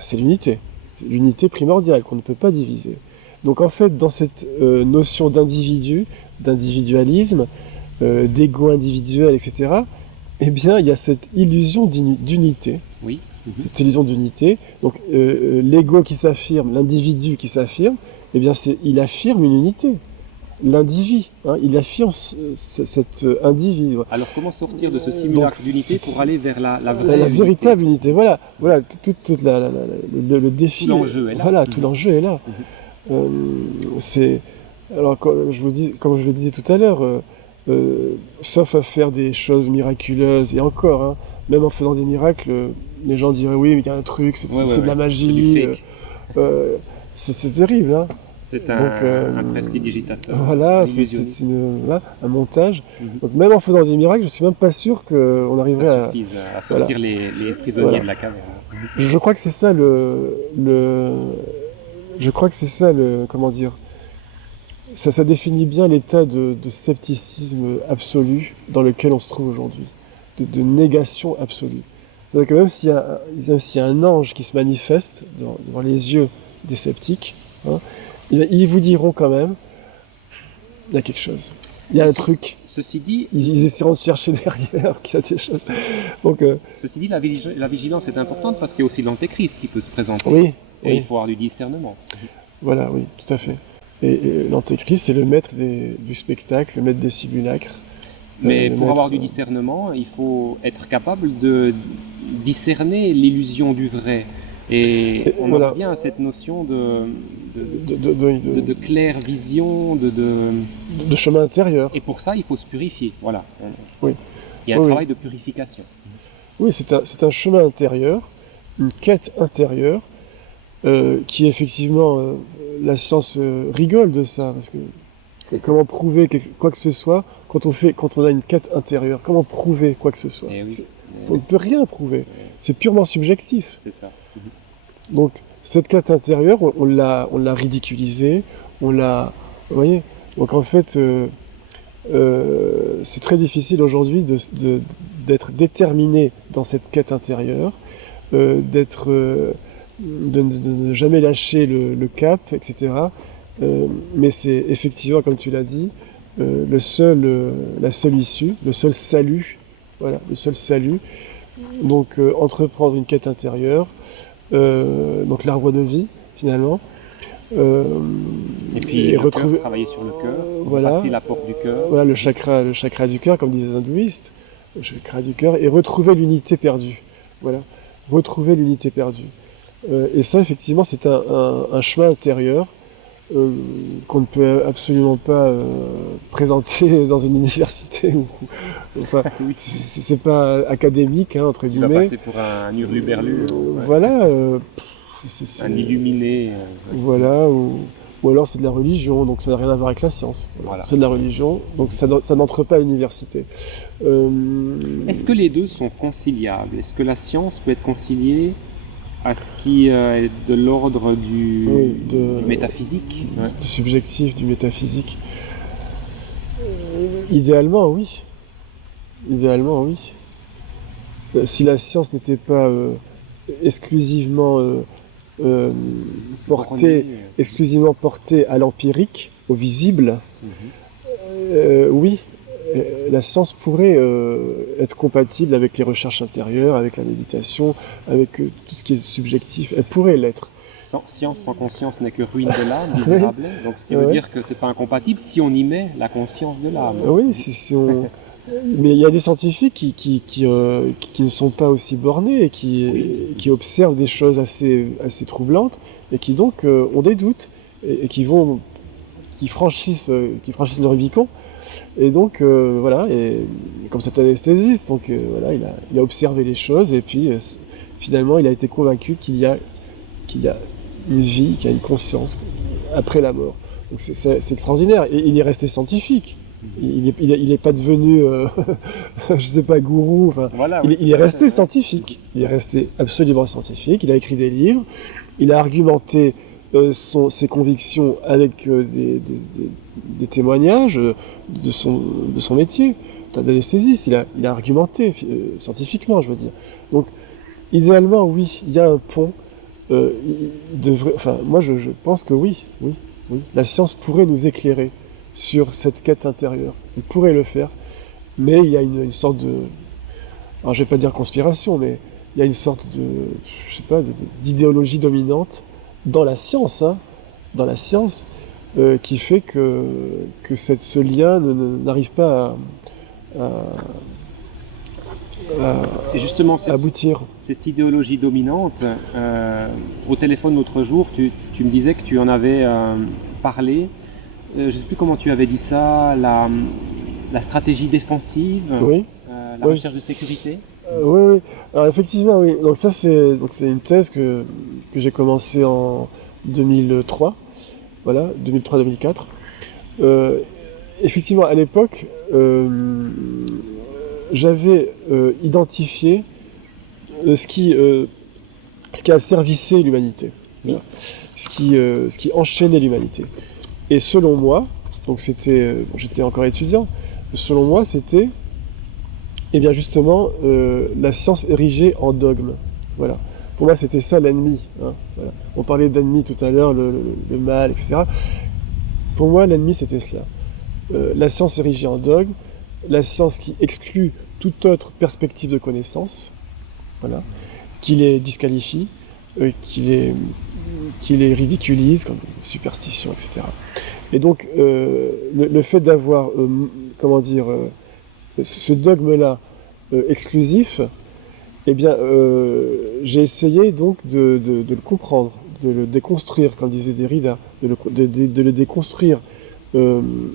c'est l'unité. C'est l'unité primordiale qu'on ne peut pas diviser. Donc en fait, dans cette notion d'individu, d'individualisme, d'ego individuel, etc., eh bien, il y a cette illusion d'unité. Oui. Cette illusion d'unité. Donc l'ego qui s'affirme, l'individu qui s'affirme, eh bien, il affirme une unité. L'individu, hein, il affirme cet individu. Alors comment sortir de ce simulacre d'unité pour aller vers la vraie la véritable unité. Voilà, toute le défi. Tout l'enjeu est là. Voilà, tout l'enjeu est là. Alors comme je le disais tout à l'heure, sauf à faire des choses miraculeuses, et encore, hein, même en faisant des miracles, les gens diraient oui, mais il y a un truc, c'est de la magie, c'est terrible. Hein. C'est un prestidigitateur. Voilà, c'est un montage. Donc même en faisant des miracles, je suis même pas sûr qu'on arriverait à sortir les prisonniers de la caverne. Je crois que c'est ça comment dire, ça définit bien l'état de scepticisme absolu dans lequel on se trouve aujourd'hui, de négation absolue. C'est-à-dire que même s'il y a un ange qui se manifeste devant les yeux des sceptiques, hein, ils vous diront quand même, il y a quelque chose, il y a un truc. Ceci dit, ils essaieront de chercher derrière qu'il y a des choses. Donc, ceci dit, la vigilance est importante parce qu'il y a aussi l'antéchrist qui peut se présenter. Oui. Et il faut avoir du discernement. Voilà, oui, tout à fait. Et l'antéchrist, c'est le maître du spectacle, le maître des simulacres. Mais pour avoir du discernement, il faut être capable de discerner l'illusion du vrai. Et on en revient à cette notion de claire vision, de chemin intérieur. Et pour ça, il faut se purifier. Voilà. Oui. Il y a un travail de purification. Oui, c'est un chemin intérieur, une quête intérieure, qui effectivement, la science rigole de ça, parce que comment prouver quoi que ce soit quand on a une quête intérieure? Comment prouver quoi que ce soit? On ne peut rien prouver. C'est purement subjectif. C'est ça. Donc cette quête intérieure, on l'a ridiculisée, vous voyez. Donc en fait, c'est très difficile aujourd'hui d'être déterminé dans cette quête intérieure, de ne jamais lâcher le cap, etc. Mais c'est effectivement, comme tu l'as dit, la seule issue, le seul salut, voilà, le seul salut, donc entreprendre une quête intérieure, donc l'arbre de vie finalement. Et puis retrouver, travailler sur le cœur, voilà, passer la porte du cœur. Voilà le chakra du cœur, comme disaient les hindouistes, le chakra du cœur, et retrouver l'unité perdue. Voilà, retrouver l'unité perdue. Et ça, effectivement, c'est un chemin intérieur qu'on ne peut absolument pas présenter dans une université. Enfin, oui. C'est pas académique, hein, entre guillemets. Tu vas passer pour un hurluberlu. Voilà. Un illuminé. Voilà, ou alors c'est de la religion, donc ça n'a rien à voir avec la science. Voilà. C'est de la religion, donc ça n'entre pas à l'université. Est-ce que les deux sont conciliables? Est-ce que la science peut être conciliée à ce qui est de l'ordre du métaphysique, du subjectif, du métaphysique? Idéalement, oui. Idéalement, oui. Si la science n'était pas exclusivement portée à l'empirique, au visible, oui, la science pourrait être compatible avec les recherches intérieures, avec la méditation, avec tout ce qui est subjectif. Elle pourrait l'être. Science sans conscience n'est que ruine de l'âme, disait Rabelais. Donc ce qui veut dire que c'est pas incompatible si on y met la conscience de l'âme. Oui, si on... Mais il y a des scientifiques qui ne sont pas aussi bornés et qui observent des choses assez troublantes et qui donc ont des doutes et qui franchissent le Rubicon. Et donc voilà, et comme c'est un anesthésiste, donc voilà, il a observé les choses et puis finalement il a été convaincu qu'il y a une vie, qu'il y a une conscience après la mort. Donc c'est extraordinaire. Et il est resté scientifique. Il est pas devenu, je sais pas, gourou. Enfin, voilà, il est resté scientifique. Il est resté absolument scientifique. Il a écrit des livres. Il a argumenté ses convictions avec des témoignages de son métier d'anesthésiste. Il a argumenté scientifiquement, je veux dire. Donc, idéalement, oui, il y a un pont. Moi, je pense que oui. La science pourrait nous éclairer sur cette quête intérieure. Il pourrait le faire, mais il y a une sorte de... Alors je vais pas dire conspiration, mais il y a une sorte de... je sais pas, d'idéologie dominante dans la science, qui fait que ce lien n'arrive pas et justement, aboutir. Cette idéologie dominante, au téléphone l'autre jour, tu me disais que tu en avais parlé. Je ne sais plus comment tu avais dit ça, la stratégie défensive, oui. La recherche de sécurité. Oui. Alors effectivement, oui. Donc ça, c'est une thèse que j'ai commencée en 2003, voilà, 2003-2004. Effectivement, à l'époque, j'avais identifié ce qui asservissait l'humanité, voilà. ce qui enchaînait l'humanité. Et selon moi, donc j'étais encore étudiant, selon moi c'était, bien justement, la science érigée en dogme. Voilà. Pour moi c'était ça l'ennemi. Hein, voilà. On parlait d'ennemi tout à l'heure, le mal, etc. Pour moi l'ennemi c'était cela. La science érigée en dogme, la science qui exclut toute autre perspective de connaissance, voilà, qui les disqualifie, qui les ridiculise comme superstition, etc. Et donc, le fait d'avoir, ce dogme-là exclusif, j'ai essayé donc de le comprendre, de le déconstruire, comme disait Derrida, de le déconstruire.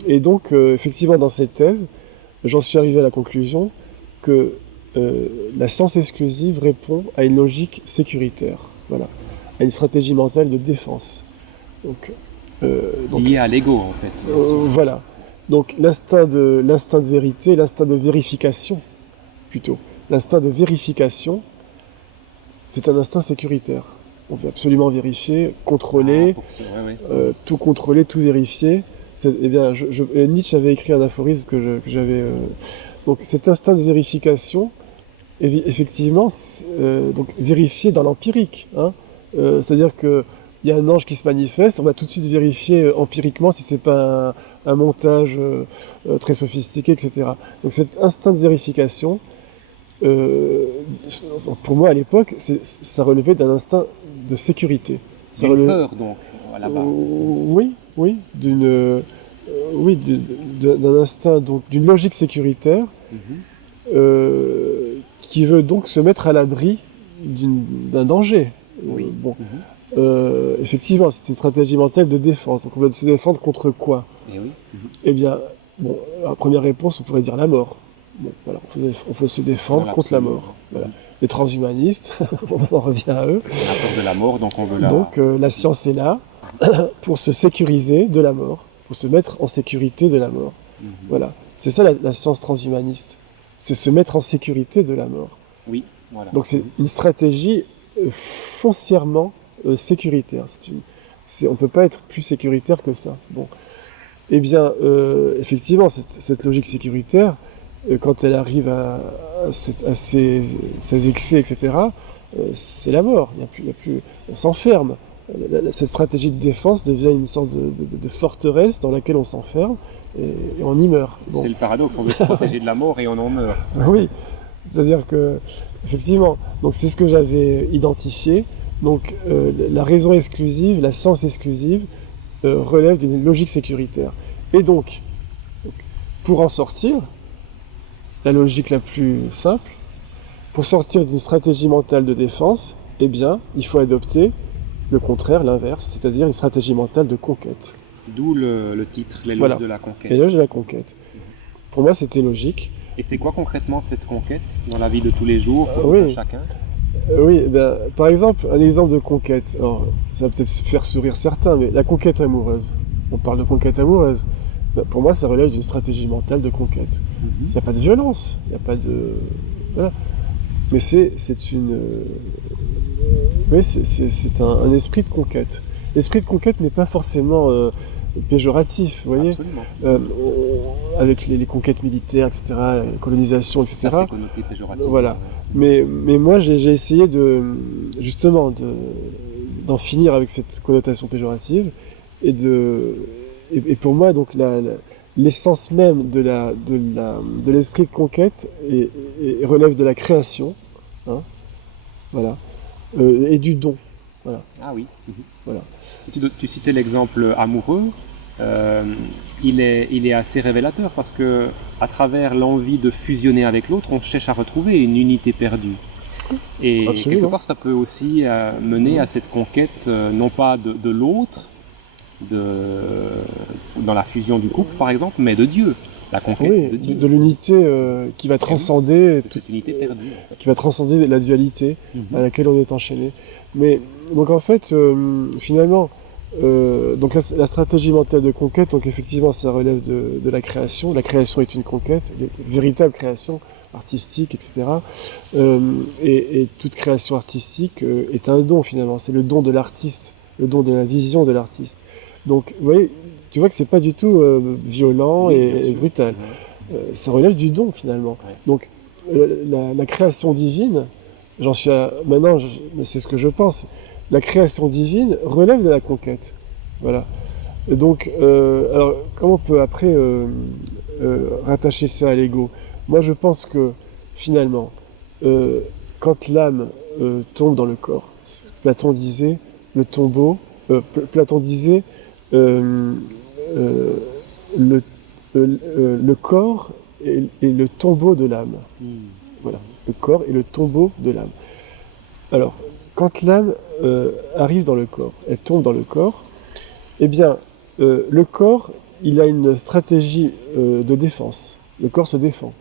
Et donc, effectivement, dans cette thèse, j'en suis arrivé à la conclusion que la science exclusive répond à une logique sécuritaire, voilà, à une stratégie mentale de défense. Donc, lié à l'ego, en fait. Voilà. Donc l'instinct de vérité, l'instinct de vérification, plutôt. L'instinct de vérification, c'est un instinct sécuritaire. On veut absolument vérifier, contrôler, tout contrôler, tout vérifier. Nietzsche avait écrit un aphorisme que j'avais... Donc cet instinct de vérification, effectivement, donc vérifier dans l'empirique. Hein, c'est-à-dire que il y a un ange qui se manifeste, on va tout de suite vérifier empiriquement si c'est pas un montage très sophistiqué, etc. Donc cet instinct de vérification pour moi à l'époque, ça relevait d'un instinct de sécurité. Ça relevait... peur donc à la base. Oui, d'un instinct, donc d'une logique sécuritaire qui veut donc se mettre à l'abri d'un danger. Oui. Effectivement, c'est une stratégie mentale de défense. Donc on va se défendre contre quoi? Eh bien, la première réponse, on pourrait dire la mort. Voilà, on peut se défendre contre la mort. Voilà. Les transhumanistes, on en revient à eux. La peur de la mort, donc on veut la... Donc la science est là pour se sécuriser de la mort, pour se mettre en sécurité de la mort. Voilà, c'est ça la science transhumaniste, c'est se mettre en sécurité de la mort. Oui, voilà. Donc c'est une stratégie foncièrement sécuritaire. On ne peut pas être plus sécuritaire que ça. Bon. Eh bien, effectivement, cette logique sécuritaire, quand elle arrive à ses excès, etc., c'est la mort. Il y a plus, on s'enferme. Cette stratégie de défense devient une sorte de forteresse dans laquelle on s'enferme et on y meurt. Bon. C'est le paradoxe, on veut se protéger de la mort et on en meurt. Oui, c'est-à-dire que, effectivement, donc c'est ce que j'avais identifié. Donc la raison exclusive, la science exclusive, relève d'une logique sécuritaire. Et donc, pour en sortir, la logique la plus simple, pour sortir d'une stratégie mentale de défense, eh bien, il faut adopter le contraire, l'inverse, c'est-à-dire une stratégie mentale de conquête. D'où le titre, l'éloge de la conquête. L'éloge de la conquête. Pour moi, c'était logique. Et c'est quoi concrètement cette conquête dans la vie de tous les jours pour chacun? Oui, par exemple, un exemple de conquête. Alors, ça va peut-être faire sourire certains, mais la conquête amoureuse. On parle de conquête amoureuse. Pour moi, ça relève d'une stratégie mentale de conquête. Il n'y a pas de violence, il n'y a pas de... Voilà. Mais c'est un esprit de conquête. L'esprit de conquête n'est pas forcément péjoratif, vous voyez. Avec les conquêtes militaires, etc., la colonisation, etc. Ça, c'est connoté péjoratif. Voilà. Mais moi, j'ai essayé justement d'en finir avec cette connotation péjorative et pour moi, donc, l'essence même de l'esprit de conquête relève de la création, hein, voilà, et du don. Voilà. Ah oui. Voilà. Tu citais l'exemple amoureux. Il est assez révélateur parce que à travers l'envie de fusionner avec l'autre, on cherche à retrouver une unité perdue. Et absolument. Quelque part, ça peut aussi mener à cette conquête, non pas de l'autre, dans la fusion du couple par exemple, mais de Dieu. La conquête de Dieu. De l'unité qui va transcender cette unité perdue, en fait. Qui va transcender la dualité à laquelle on est enchaîné. Mais donc en fait, finalement, donc la stratégie mentale de conquête, donc effectivement, ça relève de la création. La création est une conquête, une véritable création artistique, etc. Et toute création artistique est un don finalement. C'est le don de l'artiste, le don de la vision de l'artiste. Donc, vous voyez, tu vois que c'est pas du tout violent et brutal. Ça relève du don finalement. Ouais. Donc, la création divine, j'en suis maintenant, c'est ce que je pense. La création divine relève de la conquête. Voilà. Et donc, alors, comment on peut après rattacher ça à l'ego? Moi, je pense que finalement, quand l'âme tombe dans le corps, Platon disait le tombeau. Platon disait le corps est le tombeau de l'âme. Voilà, le corps est le tombeau de l'âme. Alors, quand l'âme arrive dans le corps, elle tombe dans le corps, eh bien, le corps, il a une stratégie de défense. Le corps se défend.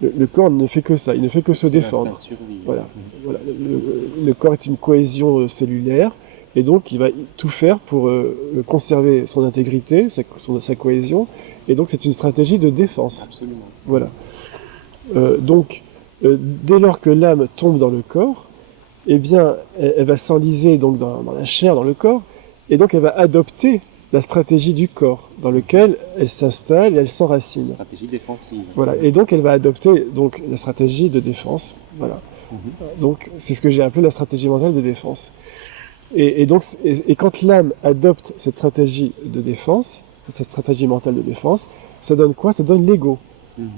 Le corps ne fait que ça, il ne fait que se défendre. Voilà. Voilà. Le corps est une cohésion cellulaire, et donc il va tout faire pour conserver son intégrité, sa cohésion, et donc c'est une stratégie de défense. Absolument. Voilà. Donc, dès lors que l'âme tombe dans le corps, eh bien, elle va s'enliser donc dans la chair, dans le corps, et donc elle va adopter la stratégie du corps, dans lequel elle s'installe et elle s'enracine. Stratégie défensive. Voilà, et donc elle va adopter donc la stratégie de défense. Voilà. Donc c'est ce que j'ai appelé la stratégie mentale de défense. Et donc quand l'âme adopte cette stratégie de défense, cette stratégie mentale de défense, ça donne quoi? Ça donne l'ego.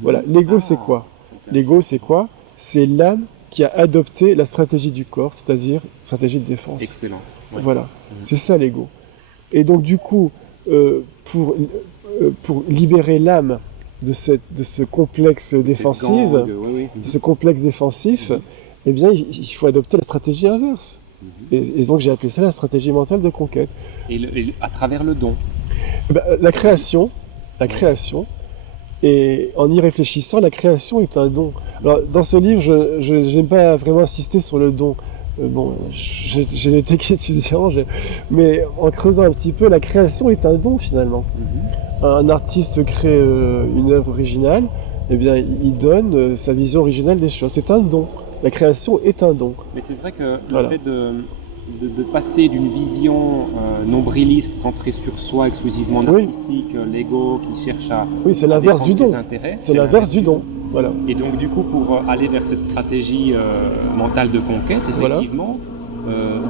Voilà, l'ego c'est quoi? L'ego c'est quoi? c'est l'âme qui a adopté la stratégie du corps, c'est-à-dire stratégie de défense. Excellent. Ouais. Voilà, c'est ça l'ego. Et donc du coup, pour libérer l'âme de ce complexe défensif, de ce complexe défensif, eh bien, il faut adopter la stratégie inverse. Et donc j'ai appelé ça la stratégie mentale de conquête. Et à travers le don. La création, et en y réfléchissant, la création est un don. Alors, dans ce livre, je n'aime pas vraiment insister sur le don. Bon, j'ai noté qu'étudiant, mais en creusant un petit peu, la création est un don finalement. Un artiste crée une œuvre originale, eh bien, il donne sa vision originale des choses. C'est un don. La création est un don. Mais c'est vrai que le fait de passer d'une vision nombriliste, centrée sur soi, exclusivement narcissique, l'ego qui cherche à c'est l'inverse du don. C'est l'inverse du don. Voilà. Et donc du coup, pour aller vers cette stratégie mentale de conquête, effectivement,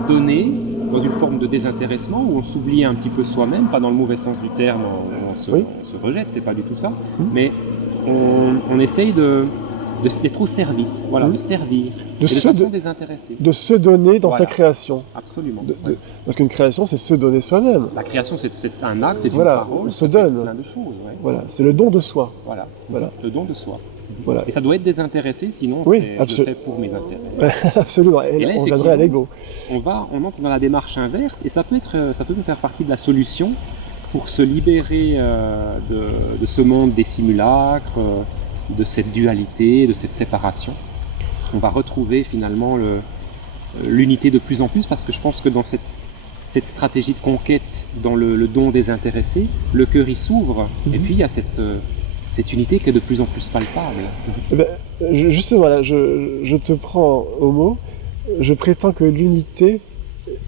donner dans une forme de désintéressement où on s'oublie un petit peu soi-même, pas dans le mauvais sens du terme, où on se rejette, c'est pas du tout ça, mais on essaye d'être au service, de servir, de façon désintéressée. De se donner dans sa création. Absolument. Parce qu'une création, c'est se donner soi-même. La création, c'est un acte, c'est une parole, on se donne. Plein de choses. Voilà, c'est le don de soi. Voilà. Le don de soi. Voilà. Et ça doit être désintéressé, sinon je le fais pour mes intérêts. Absolument, et là, on viendrait à l'ego. On entre dans la démarche inverse, et ça peut faire partie de la solution pour se libérer de ce monde des simulacres, de cette dualité, de cette séparation. On va retrouver finalement l'unité de plus en plus, parce que je pense que dans cette stratégie de conquête, dans le don désintéressé, le cœur y s'ouvre, et puis il y a cette unité qui est de plus en plus palpable. Justement, là, je te prends au mot. Je prétends que l'unité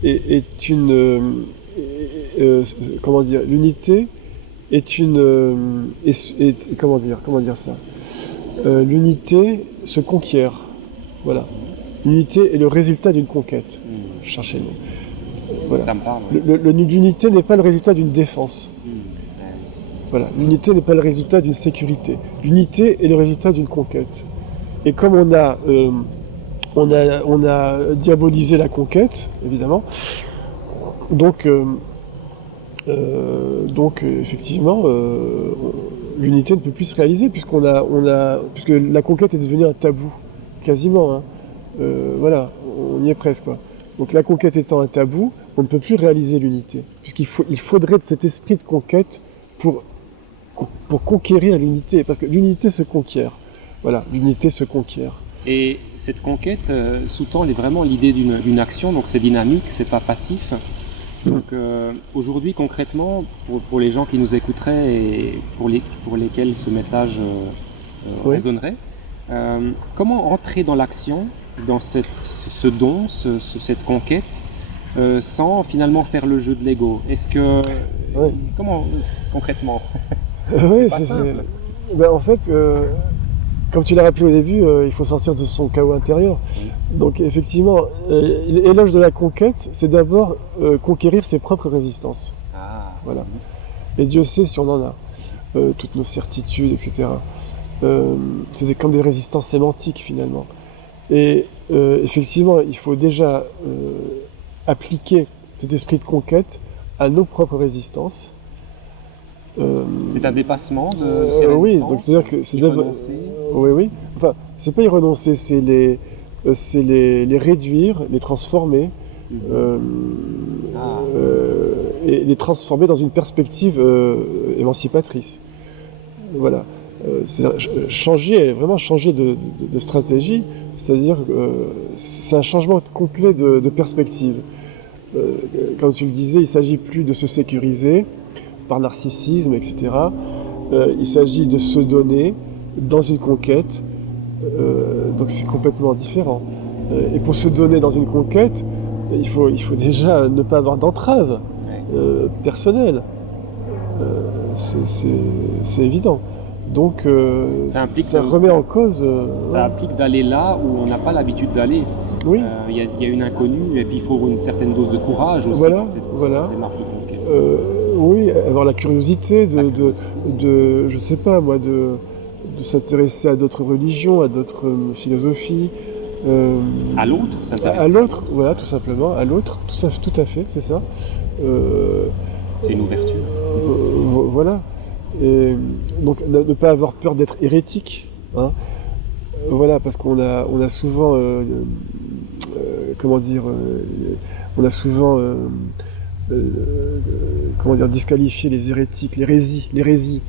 est une... comment dire ? L'unité est une... comment dire ça ? L'unité se conquiert. Voilà. L'unité est le résultat d'une conquête. Je cherchais le mot. Voilà. Ça me parle. L'unité n'est pas le résultat d'une défense. Voilà. L'unité n'est pas le résultat d'une sécurité. L'unité est le résultat d'une conquête. Et comme on a diabolisé la conquête, évidemment, donc effectivement, l'unité ne peut plus se réaliser puisque la conquête est devenue un tabou, quasiment. Voilà, on y est presque, quoi. Donc la conquête étant un tabou, on ne peut plus réaliser l'unité, puisqu'il faudrait de cet esprit de conquête pour conquérir l'unité, parce que l'unité se conquiert. Voilà, l'unité se conquiert. Et cette conquête sous-tend vraiment l'idée d'une action, donc c'est dynamique, c'est pas passif. Donc aujourd'hui, concrètement, pour les gens qui nous écouteraient et pour lesquels ce message résonnerait, comment entrer dans l'action, dans ce don, cette conquête, sans finalement faire le jeu de l'ego? Est-ce que... Comment, concrètement? C'est pas simple. En fait, comme tu l'as rappelé au début, il faut sortir de son chaos intérieur. Donc effectivement, l'éloge de la conquête, c'est d'abord conquérir ses propres résistances. Voilà. Et Dieu sait si on en a. Toutes nos certitudes, etc. C'est comme des résistances sémantiques finalement. Et effectivement, il faut déjà appliquer cet esprit de conquête à nos propres résistances. C'est un dépassement de ces résistances. Oui, donc c'est-à-dire que c'est renoncer. Oui. Enfin, c'est pas y renoncer, c'est les réduire, les transformer, et les transformer dans une perspective émancipatrice. Voilà. C'est-à-dire vraiment changer de stratégie, c'est-à-dire c'est un changement complet de perspective. Comme tu le disais, il ne s'agit plus de se sécuriser par narcissisme, etc. Il s'agit de se donner dans une conquête, donc c'est complètement différent. Et pour se donner dans une conquête, il faut déjà ne pas avoir d'entrave personnelle. C'est évident. Donc ça remet en cause... ça implique d'aller là où on n'a pas l'habitude d'aller. Oui. Il y a une inconnue et puis il faut une certaine dose de courage aussi dans cette démarche de conquête. Oui, avoir la curiosité je sais pas moi, de s'intéresser à d'autres religions, à d'autres philosophies. À l'autre, s'intéresser à l'autre, voilà, tout simplement, à l'autre, tout à fait, c'est ça. C'est une ouverture. Voilà. Et donc ne pas avoir peur d'être hérétique, hein. Voilà, parce qu'on a souvent, comment dire, on a souvent, comment dire, disqualifié les hérétiques, l'hérésie.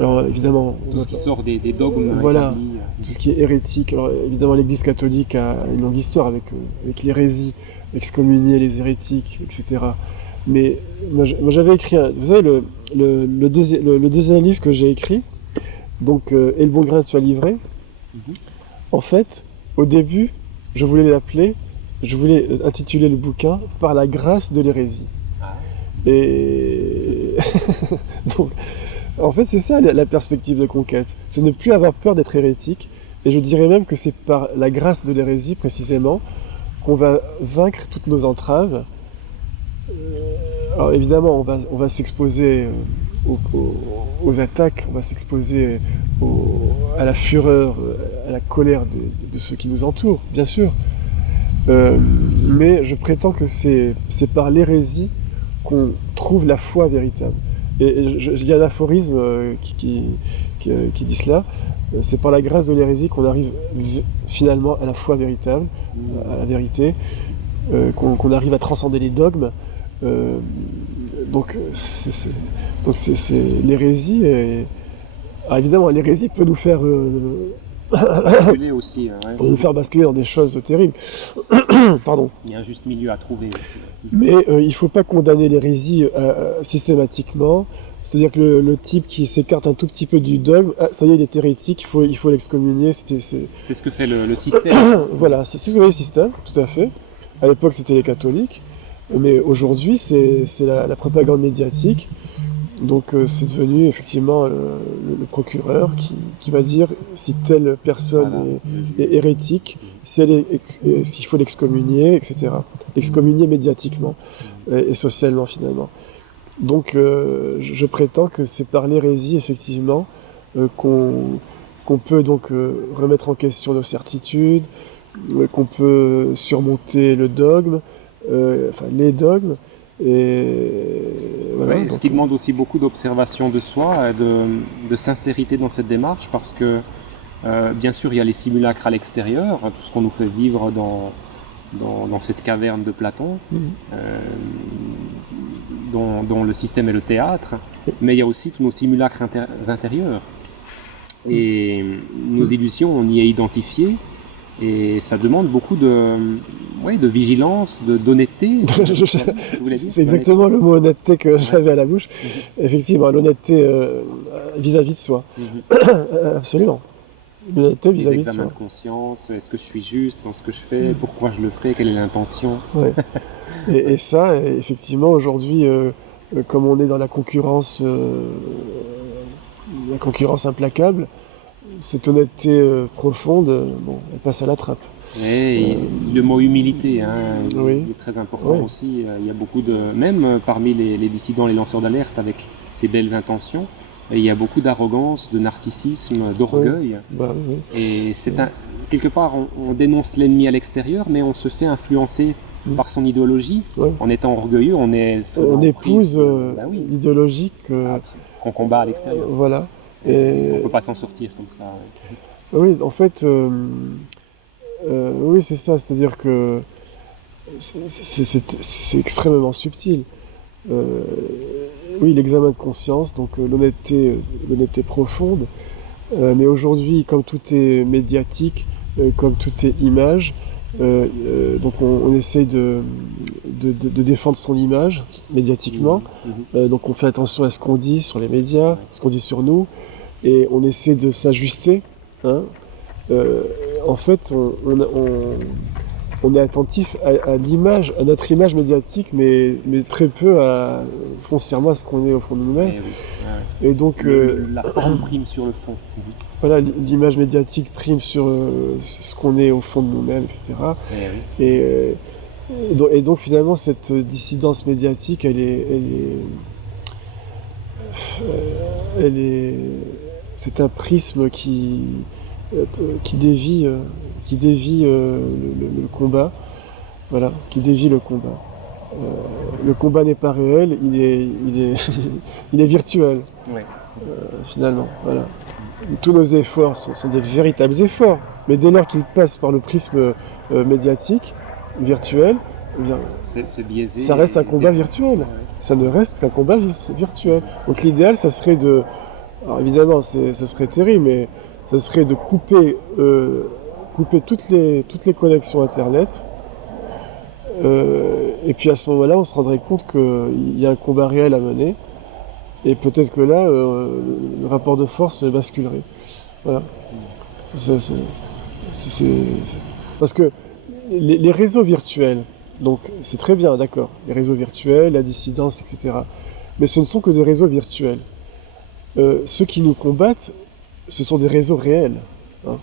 Alors évidemment, tout ce qui sort des dogmes. Voilà, établis. tout ce qui est hérétique. Alors évidemment, l'Église catholique a une longue histoire avec l'hérésie, excommunier les hérétiques, etc. Mais moi j'avais écrit, vous savez, le deuxième livre que j'ai écrit, donc Et le bon grain tu as livré. En fait, au début, je voulais intituler le bouquin Par la grâce de l'hérésie. Et donc, en fait, c'est ça la perspective de conquête, c'est ne plus avoir peur d'être hérétique. Et je dirais même que c'est par la grâce de l'hérésie précisément qu'on va vaincre toutes nos entraves. Alors évidemment, on va s'exposer aux attaques, on va s'exposer à la fureur, à la colère de ceux qui nous entourent, bien sûr. Mais je prétends que c'est par l'hérésie qu'on trouve la foi véritable. Et il y a un aphorisme qui dit cela, c'est par la grâce de l'hérésie qu'on arrive finalement à la foi véritable, à la vérité, qu'on arrive à transcender les dogmes. Donc c'est l'hérésie. Alors évidemment, l'hérésie peut nous faire basculer aussi, ouais. Peut nous faire basculer dans des choses terribles. Pardon. Il y a un juste milieu à trouver aussi. Mais il ne faut pas condamner l'hérésie systématiquement. C'est-à-dire que le type qui s'écarte un tout petit peu du dogme, ça y est, il est hérétique, il faut l'excommunier. C'est ce que fait le système. Voilà, c'est ce que fait le système, tout à fait. À l'époque, c'était les catholiques. Mais aujourd'hui, c'est la propagande médiatique. Donc c'est devenu effectivement le procureur qui va dire si telle personne est hérétique, s'il faut l'excommunier, etc. L'excommunier médiatiquement et socialement finalement. Donc je prétends que c'est par l'hérésie effectivement qu'on peut donc remettre en question nos certitudes, qu'on peut surmonter le dogme, enfin les dogmes. Et voilà, ce qui demande aussi beaucoup d'observation de soi et de sincérité dans cette démarche, parce que bien sûr il y a les simulacres à l'extérieur, tout ce qu'on nous fait vivre dans cette caverne de Platon, dont le système est le théâtre, mais il y a aussi tous nos simulacres intérieurs. Et nos illusions, on y est identifié, et ça demande beaucoup de vigilance, d'honnêteté. C'est exactement le mot honnêteté que j'avais à la bouche. Effectivement, l'honnêteté vis-à-vis de soi. Absolument. L'honnêteté vis-à-vis de soi. L'examen de conscience, est-ce que je suis juste dans ce que je fais, pourquoi je le fais, quelle est l'intention. Ouais. Et ça, effectivement, aujourd'hui, comme on est dans la concurrence implacable, cette honnêteté profonde, elle passe à la trappe. Et le mot humilité, oui. Il est très important aussi. Il y a beaucoup même parmi les dissidents, les lanceurs d'alerte avec ces belles intentions, il y a beaucoup d'arrogance, de narcissisme, d'orgueil. Oui. Et c'est quelque part, on dénonce l'ennemi à l'extérieur, mais on se fait influencer par son idéologie. En étant orgueilleux, on épouse l'idéologie qu'on combat à l'extérieur. Voilà. Et on ne peut pas s'en sortir comme ça. Oui, en fait, oui, c'est ça. C'est-à-dire que c'est extrêmement subtil. Oui, l'examen de conscience, donc l'honnêteté profonde. Mais aujourd'hui, comme tout est médiatique, comme tout est image, donc on essaye de défendre son image médiatiquement. Donc on fait attention à ce qu'on dit sur les médias, ce qu'on dit sur nous. Et on essaie de s'ajuster. En fait, on est attentif à l'image, à notre image médiatique, mais très peu foncièrement à ce qu'on est au fond de nous-mêmes. Et donc, la forme prime sur le fond. Voilà, l'image médiatique prime sur ce qu'on est au fond de nous-mêmes, etc. Et donc finalement, cette dissidence médiatique, elle est c'est un prisme qui dévie le combat, voilà, qui dévie le combat. Le combat n'est pas réel, il est virtuel, finalement. Voilà. Tous nos efforts sont des véritables efforts, mais dès lors qu'ils passent par le prisme médiatique, virtuel, eh bien, c'est biaisé. Ça reste un combat virtuel. Ouais. Ça ne reste qu'un combat virtuel. Donc l'idéal, ça serait de... Alors évidemment, ça serait terrible, mais ça serait de couper toutes les connexions Internet. Et puis à ce moment-là, on se rendrait compte qu'il y a un combat réel à mener. Et peut-être que là, le rapport de force basculerait. Voilà. Parce que les réseaux virtuels, donc c'est très bien, d'accord, les réseaux virtuels, la dissidence, etc. Mais ce ne sont que des réseaux virtuels. Ceux qui nous combattent, ce sont des réseaux réels. Hein.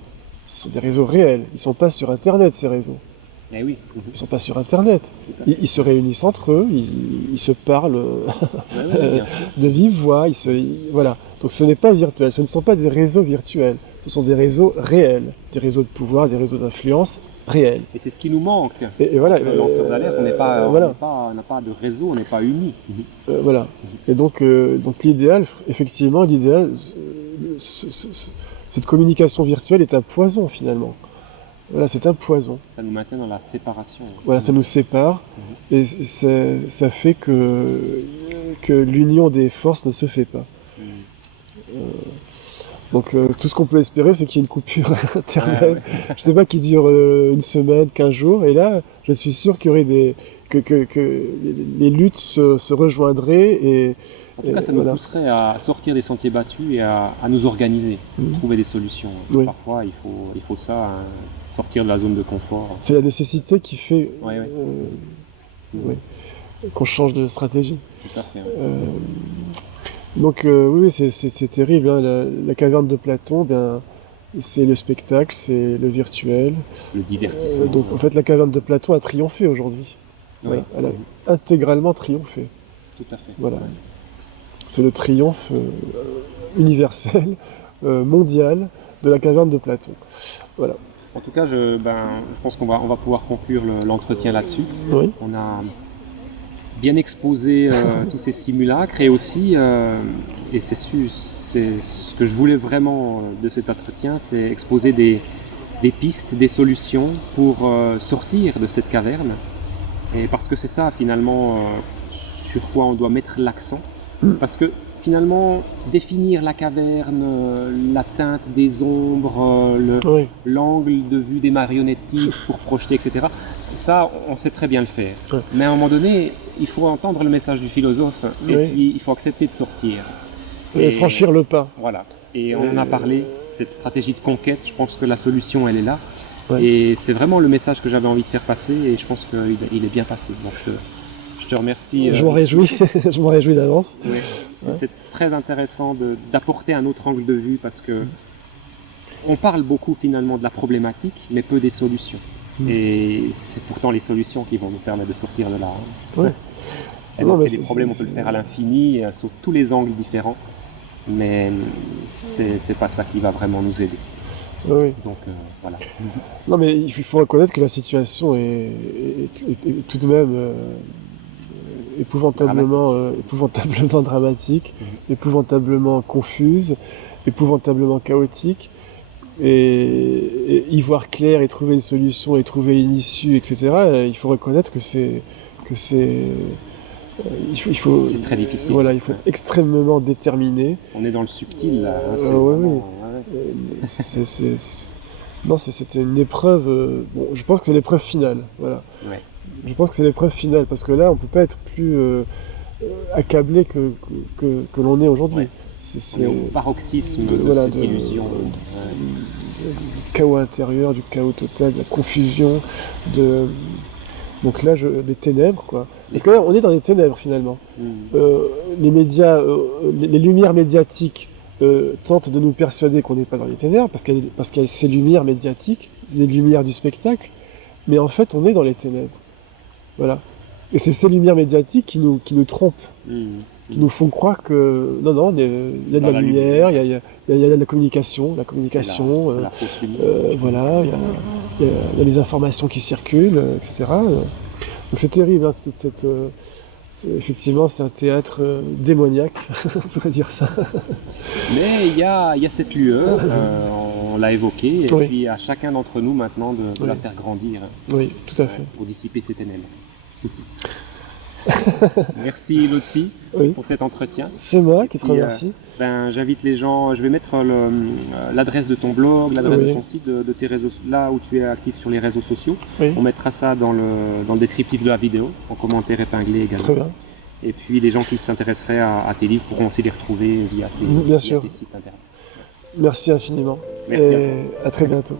Ce sont des réseaux réels. Ils ne sont pas sur Internet, ces réseaux. Eh oui. Ils ne sont pas sur Internet. Ils se réunissent entre eux, ils se parlent de vive voix. Voilà. Donc ce n'est pas virtuel, ce ne sont pas des réseaux virtuels. Ce sont des réseaux réels, des réseaux de pouvoir, des réseaux d'influence réels. Et c'est ce qui nous manque. Et voilà. Le lanceur d'alerte, on n'a pas de réseau, on n'est pas unis. Voilà. Et donc l'idéal, effectivement, cette communication virtuelle est un poison finalement. Voilà, c'est un poison. Ça nous maintient dans la séparation. Voilà, ça nous sépare et ça fait que l'union des forces ne se fait pas. Donc tout ce qu'on peut espérer, c'est qu'il y ait une coupure Internet. Je ne sais pas, qui dure une semaine, 15 jours. Et là, je suis sûr qu'il y aurait que les luttes se rejoindraient. En tout cas, ça nous pousserait à sortir des sentiers battus et à nous organiser, trouver des solutions. Oui. Parfois, il faut ça, sortir de la zone de confort. C'est la nécessité qui fait qu'on change de stratégie. Tout à fait. Donc oui, c'est terrible. Hein. La caverne de Platon, c'est le spectacle, c'est le virtuel. Le divertissement. Donc en fait, la caverne de Platon a triomphé aujourd'hui. Oui. Voilà. Elle a intégralement triomphé. Tout à fait. Voilà. C'est le triomphe universel, mondial, de la caverne de Platon. Voilà. En tout cas, je pense qu'on va pouvoir conclure l'entretien là-dessus. Oui. On a bien exposé tous ces simulacres et aussi, et c'est ce que je voulais vraiment de cet entretien, c'est exposer des pistes, des solutions pour sortir de cette caverne. Et parce que c'est ça finalement sur quoi on doit mettre l'accent. Parce que finalement, définir la caverne, la teinte des ombres, l'angle de vue des marionnettistes pour projeter, etc., ça, on sait très bien le faire. Ouais. Mais à un moment donné, il faut entendre le message du philosophe et puis il faut accepter de sortir. Et franchir le pas. Voilà. Et on en a parlé, cette stratégie de conquête, je pense que la solution, elle est là. Ouais. Et c'est vraiment le message que j'avais envie de faire passer et je pense qu'il est bien passé. Donc je te remercie. Je m'en réjouis, je m'en réjouis d'avance. Oui. C'est très intéressant d'apporter un autre angle de vue parce que on parle beaucoup finalement de la problématique, mais peu des solutions. Et c'est pourtant les solutions qui vont nous permettre de sortir de là. Ouais. Les problèmes, on peut le faire à l'infini, sous tous les angles différents, mais c'est pas ça qui va vraiment nous aider. Oui. Donc voilà. Non, mais il faut reconnaître que la situation est tout de même épouvantablement dramatique, épouvantablement confuse, épouvantablement chaotique. Et y voir clair et trouver une solution et trouver une issue, etc. Il faut reconnaître que c'est très difficile. Voilà, il faut être extrêmement déterminé. On est dans le subtil là. Non, c'était une épreuve. Je pense que c'est l'épreuve finale. Voilà. Ouais. Je pense que c'est l'épreuve finale parce que là, on peut pas être plus accablé que l'on est aujourd'hui. Ouais. C'est au paroxysme de cette illusion. Du chaos intérieur, du chaos total, de la confusion, donc là, des ténèbres, quoi. Parce que là, on est dans des ténèbres, finalement. Les médias, les lumières médiatiques tentent de nous persuader qu'on n'est pas dans les ténèbres, parce qu'il y a ces lumières médiatiques, les lumières du spectacle, mais en fait, on est dans les ténèbres. Voilà. Et c'est ces lumières médiatiques qui nous trompent. qui nous font croire que non, il y a de la lumière, il y a de la communication, c'est la fausse lumière. Voilà, il y a les informations qui circulent, etc. Donc c'est terrible, hein, effectivement, c'est un théâtre démoniaque, on pourrait dire ça. Mais il y a cette lueur, on l'a évoqué, et puis à chacun d'entre nous maintenant de la faire grandir. Oui, tout à fait. Pour dissiper ces ténèbres. Merci Lotfi pour cet entretien. C'est moi qui te remercie. J'invite les gens, je vais mettre l'adresse de ton blog, l'adresse de son site, de tes réseaux, là où tu es actif sur les réseaux sociaux. On mettra ça dans le descriptif de la vidéo, en commentaire épinglé également. Très bien. Et puis les gens qui s'intéresseraient à tes livres pourront aussi les retrouver via tes sites internet. Merci infiniment. Merci et à très bientôt.